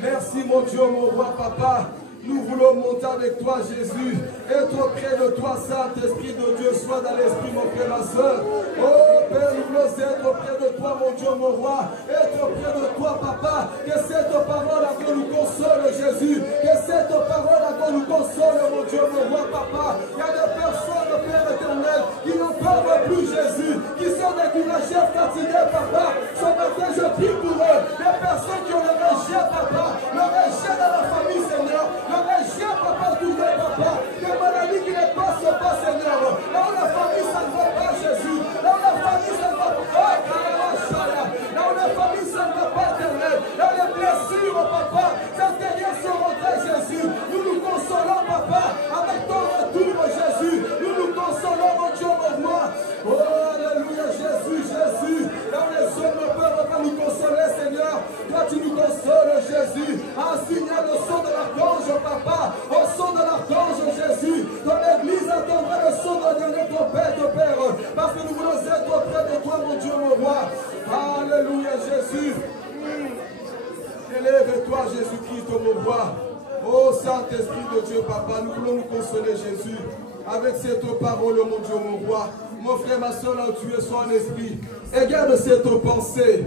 Merci mon Dieu, mon roi, papa. Nous voulons monter avec toi, Jésus. Être auprès de toi, Saint-Esprit de Dieu. Sois dans l'esprit, mon frère, ma soeur. Oh Père, nous voulons être auprès de toi, mon Dieu, mon roi. Être auprès de toi, papa. Que cette parole encore nous console, Jésus. Que cette parole encore nous console, mon Dieu, mon roi, papa. Il y a des personnes, Père éternel, qui n'en parlent plus, Jésus. Qui sont découragées, fatiguées, papa. Ce matin, je prie pour eux. Des personnes qui ont le rejet, papa. Le rejet dans la famille, Seigneur. Le rejet, papa, tout le papa. Des maladies qui ne passent pas, Seigneur. Là où la famille, ça ne va pas, Jésus. Là où la famille, ça ne va pas. Là où la famille, ça ne va pas, éternel. Là où les blessures, papa, cette dernière se rentrée, Jésus. Nous nous consolons, papa, avec ton retour, Jésus. Nous nous consolons, mon Dieu, mon roi. Oh, alléluia, Jésus, Jésus. Là où les hommes ne peuvent pas nous consoler, Seigneur. Toi, tu nous consoles, Jésus. Enseigne le son de l'archange, papa. Au son de l'archange, Jésus. Dans l'église, attendra le son de la dernière trompette, Père. Parce que nous voulons être auprès de toi, mon Dieu, mon roi. Alléluia, Jésus. Élève-toi, Jésus-Christ, mon roi. Oh, Saint-Esprit de Dieu, papa, nous voulons nous consoler, Jésus. Avec cette parole, mon Dieu, mon roi. Mon frère, ma soeur, là où tu es, sois en esprit. Et garde cette pensée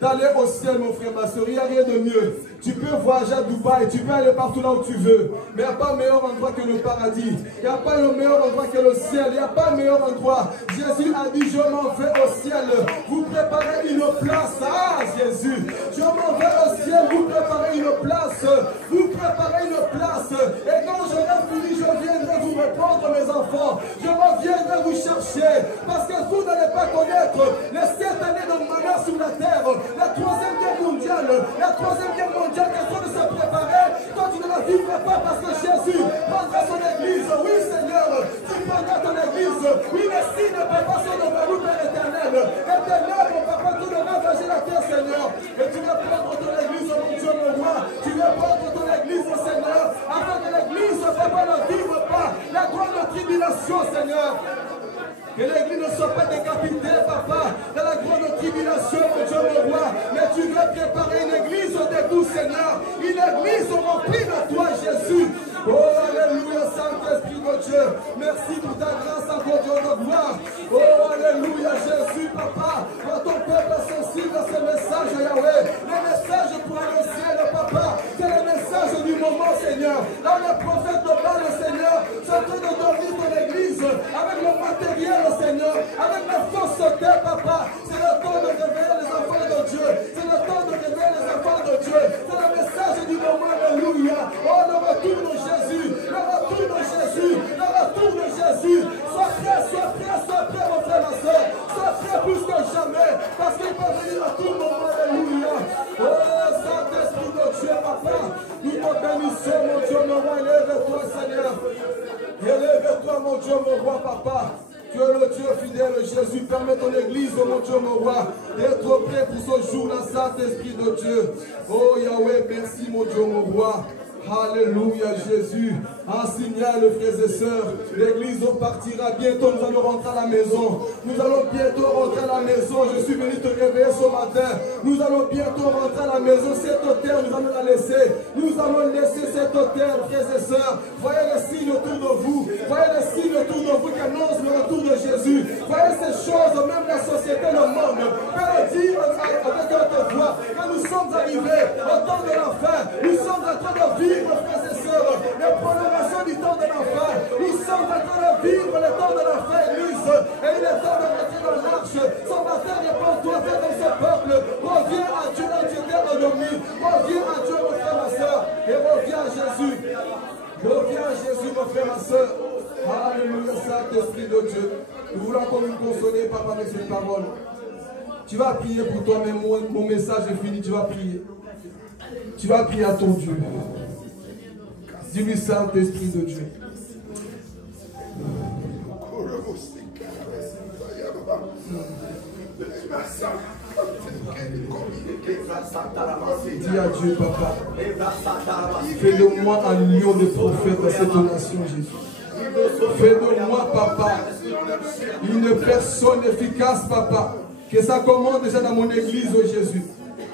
d'aller au ciel, mon frère, ma soeur. Il n'y a rien de mieux. Tu peux voyager à Dubaï, tu peux aller partout là où tu veux. Mais il n'y a pas meilleur endroit que le paradis. Il n'y a pas le meilleur endroit que le ciel. Il n'y a pas meilleur endroit. Jésus a dit, je m'en vais au ciel. Vous préparez une place. Ah, Jésus. Je m'en vais au ciel. Vous préparez une place. Vous préparez une place. Et quand je l'ai fini, je viendrai vous répondre, mes enfants. Je reviendrai vous chercher. Parce que vous n'allez pas connaître les 7 années de malheur sur la terre. La 3e guerre mondiale. La 3e guerre mondiale qui est en train de se préparer. Toi, tu ne la vivras pas parce que Jésus prendra son église. Oui, Seigneur. Tu prendras ton église. Oui, les signes, papa, sont devant nous, Père éternel. Éternel, mon papa, tu devras vager la terre, Seigneur. Et tu vas prendre ton église, mon Dieu, mon roi. Tu vas prendre ton église, Seigneur. Afin que l'église, papa, ne vive pas la grande tribulation, Seigneur. Que l'église ne soit pas décapitée, papa, dans la grande tribulation, mon Dieu, mon roi. Mais tu veux préparer une église debout, Seigneur. Une église remplie de toi, Jésus. Oh, alléluia, Saint-Esprit de Dieu. Merci pour ta grâce, encore Dieu de gloire. Oh, alléluia, Jésus, papa. Quand ton peuple est sensible à ce message, Yahweh, les messages pour aller au ciel, papa, c'est le message du moment, Seigneur. Là, le prophète de Baal, Seigneur, sont en train de dormir ton église avec le matériel, Seigneur, avec la fausseté, papa. C'est le temps de réveiller les enfants de Dieu. C'est le temps de réveiller les enfants de Dieu. C'est le message du moment, alléluia. Oh, le retour de Jésus. Le retour de Jésus. Le retour de Jésus. Sois prêt, sois prêt, sois prêt, mon frère, ma soeur. Sois prêt plus que jamais. Parce qu'il peut venir à tout moment, alléluia. Oh, Saint-Esprit de Dieu, papa. Nous te bénissons, mon Dieu, mon roi. Élève-toi, Seigneur. Élève-toi, mon Dieu, mon roi, papa. Tu es le Dieu fidèle, Jésus. Permets ton église, mon Dieu, mon roi, d'être prêt pour ce jour-là, Saint-Esprit de Dieu. Oh Yahweh, merci, mon Dieu, mon roi. Alléluia, Jésus. En signal, frères et sœurs, l'église partira bientôt. Nous allons rentrer à la maison. Nous allons bientôt rentrer à la maison. Je suis venu te réveiller ce matin. Nous allons bientôt rentrer à la maison. Cette terre, nous allons la laisser. Nous allons laisser cette terre, frères et sœurs. Voyez les signes autour de vous. Voyez les signes autour de vous qui annoncent le retour de Jésus. Voyez ces choses, même la société, le monde. Peut le dire avec notre voix. Quand nous sommes arrivés au temps de la fin, nous sommes en train de vivre, frères et sœurs, les prolongations du temps de la fin. Nous sommes en train de vivre le temps de la fin, Église. Et il est temps de rentrer dans l'arche. Son matin, réponds-toi, fais comme ce peuple. Reviens à Dieu, là tu t'es endormi. Reviens à Dieu, mon frère, ma soeur. Et reviens à Jésus. Reviens à Jésus, mon frère, ma soeur. Alléluia, Saint-Esprit de Dieu. Nous voulons encore nous consoler, papa, avec cette parole. Tu vas prier pour toi, mais mon message est fini. Tu vas prier. Tu vas prier à ton Dieu. Dis-lui, Saint-Esprit de Dieu. Dis à Dieu, papa. Fais de moi un lion de prophète à cette nation, Jésus. Fais de moi, papa, une personne efficace, papa. Que ça commence déjà dans mon église, oh Jésus.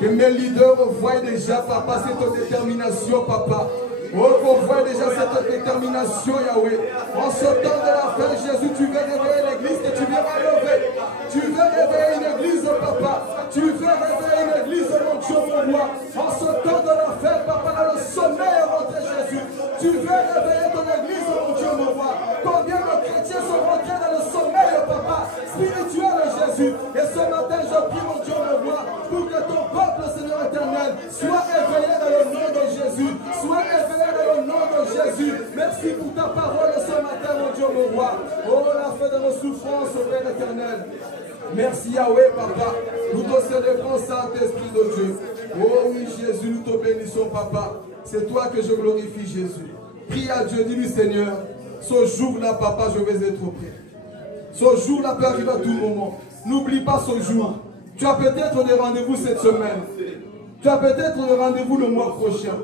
Que mes leaders voient déjà, papa, cette détermination, papa. Oh, qu'on voit déjà cette détermination, Yahweh. En ce temps de la fin, Jésus, tu veux réveiller l'église que tu viens relever. Tu veux réveiller une église, papa. Tu veux réveiller une église, mon Dieu, mon roi. En ce temps de la fin, papa, dans le sommeil, rentré Jésus. Tu veux réveiller ton église, mon Dieu, mon roi. Combien de chrétiens sont rentrés dans le sommeil, papa, spirituel, Jésus. Et ce matin, je prie, mon Dieu, mon roi, pour que ton peuple, Seigneur éternel, soit éveillé dans le nom de Jésus. Soit éveillé dans le nom de Jésus. Merci pour ta parole ce matin, mon Dieu, mon roi. Oh, la fin de nos souffrances, Père éternel. Merci Yahweh, papa. Nous te célébrons, Saint-Esprit de Dieu. Oh oui, Jésus, nous te bénissons, papa. C'est toi que je glorifie, Jésus. Prie à Dieu, dis-lui, Seigneur, ce jour-là, papa, je vais être prêt. Ce jour-là peut arriver à tout moment. N'oublie pas ce jour. Tu as peut-être des rendez-vous cette semaine. Tu as peut-être le rendez-vous le mois prochain.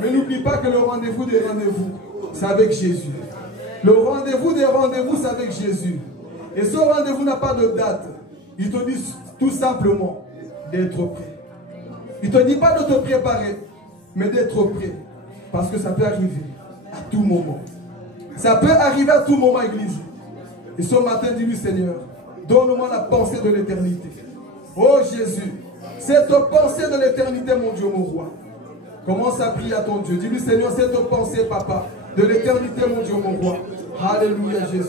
Mais n'oublie pas que le rendez-vous des rendez-vous, c'est avec Jésus. Le rendez-vous des rendez-vous, c'est avec Jésus. Et ce rendez-vous n'a pas de date. Il te dit tout simplement d'être prêt. Il ne te dit pas de te préparer, mais d'être prêt. Parce que ça peut arriver à tout moment. Ça peut arriver à tout moment, Église. Et ce matin, dis-lui, Seigneur, donne-moi la pensée de l'éternité. Oh Jésus, cette pensée de l'éternité, mon Dieu, mon roi. Commence à prier à ton Dieu. Dis-lui, Seigneur, cette pensée, papa, de l'éternité, mon Dieu, mon roi. Alléluia, Jésus.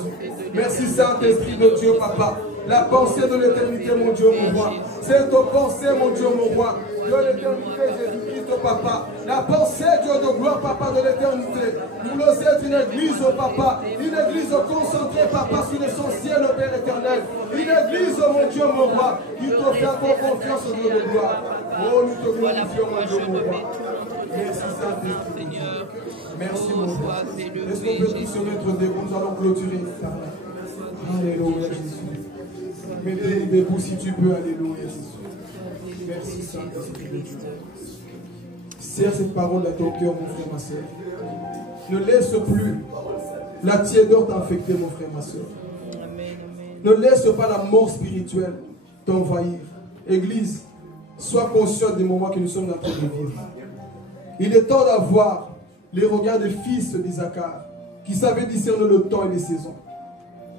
Merci, Saint-Esprit de Dieu, papa. La pensée de l'éternité, mon Dieu, mon roi. Cette pensée, mon Dieu, mon roi, de l'éternité, Jésus-Christ, papa. La pensée, Dieu de gloire, papa, de l'éternité. Nous le sommes une église, papa. Une église concentrée, papa, sur l'essentiel, Père éternel. Une église, mon Dieu, mon roi, qui te fait encore confiance, Dieu de gloire. Oh, nous te glorifions, mon Dieu, mon roi. Merci, Saint-Esprit. Merci, mon roi. Est-ce qu'on peut tous se mettre debout? Nous allons clôturer. Alléluia, Jésus. Mettez-vous debout si tu peux. Alléluia, Jésus. Merci, Saint-Esprit de Dieu. Serre cette parole à ton cœur, mon frère, ma soeur. Ne laisse plus la tiédeur t'infecter, mon frère, ma soeur. Ne laisse pas la mort spirituelle t'envahir. Église, sois conscient des moments que nous sommes en train de vivre. Il est temps d'avoir les regards des fils d'Isaacar qui savaient discerner le temps et les saisons.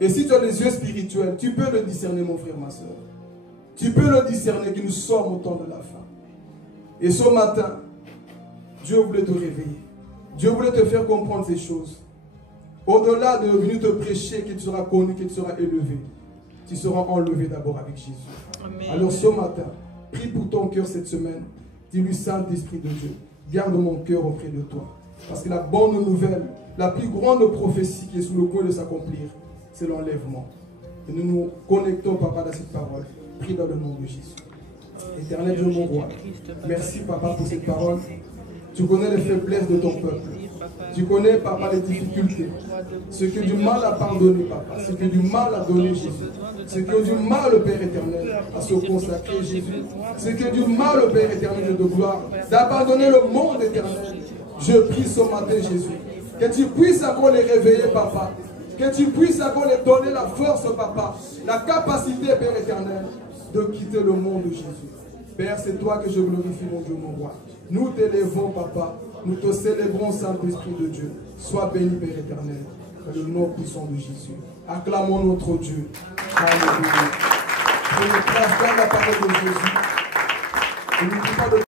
Et si tu as les yeux spirituels, tu peux le discerner, mon frère, ma soeur. Tu peux le discerner que nous sommes au temps de la fin. Et ce matin, Dieu voulait te réveiller. Dieu voulait te faire comprendre ces choses. Au-delà de venir te prêcher, que tu seras connu, que tu seras élevé, tu seras enlevé d'abord avec Jésus. Amen. Alors ce matin, prie pour ton cœur cette semaine. Dis-lui, Saint-Esprit de Dieu, garde mon cœur auprès de toi. Parce que la bonne nouvelle, la plus grande prophétie qui est sous le coin de s'accomplir, c'est l'enlèvement. Et nous nous connectons, papa, dans cette parole. Prie dans le nom de Jésus. Éternel Dieu, mon roi, merci, papa, pour cette parole. Tu connais les faiblesses de ton peuple. Tu connais, papa, les difficultés. Ce qui est du mal à pardonner, papa. Ce qui est du mal à donner, Jésus. Ce qui est du mal, le Père éternel, à se consacrer, Jésus. Ce qui est du mal, le Père éternel de gloire, d'abandonner le monde éternel. Je prie ce matin, Jésus, que tu puisses encore les réveiller, papa. Que tu puisses encore les donner la force, papa. La capacité, Père éternel, de quitter le monde de Jésus. Père, c'est toi que je glorifie, mon Dieu, mon roi. Nous t'élèvons, papa. Nous te célébrons, Saint-Esprit de Dieu. Sois béni, Père éternel. Dans le nom puissant de Jésus. Acclamons notre Dieu. Alléluia. Prenez place dans la parole de Jésus. Et n'oubliez pas de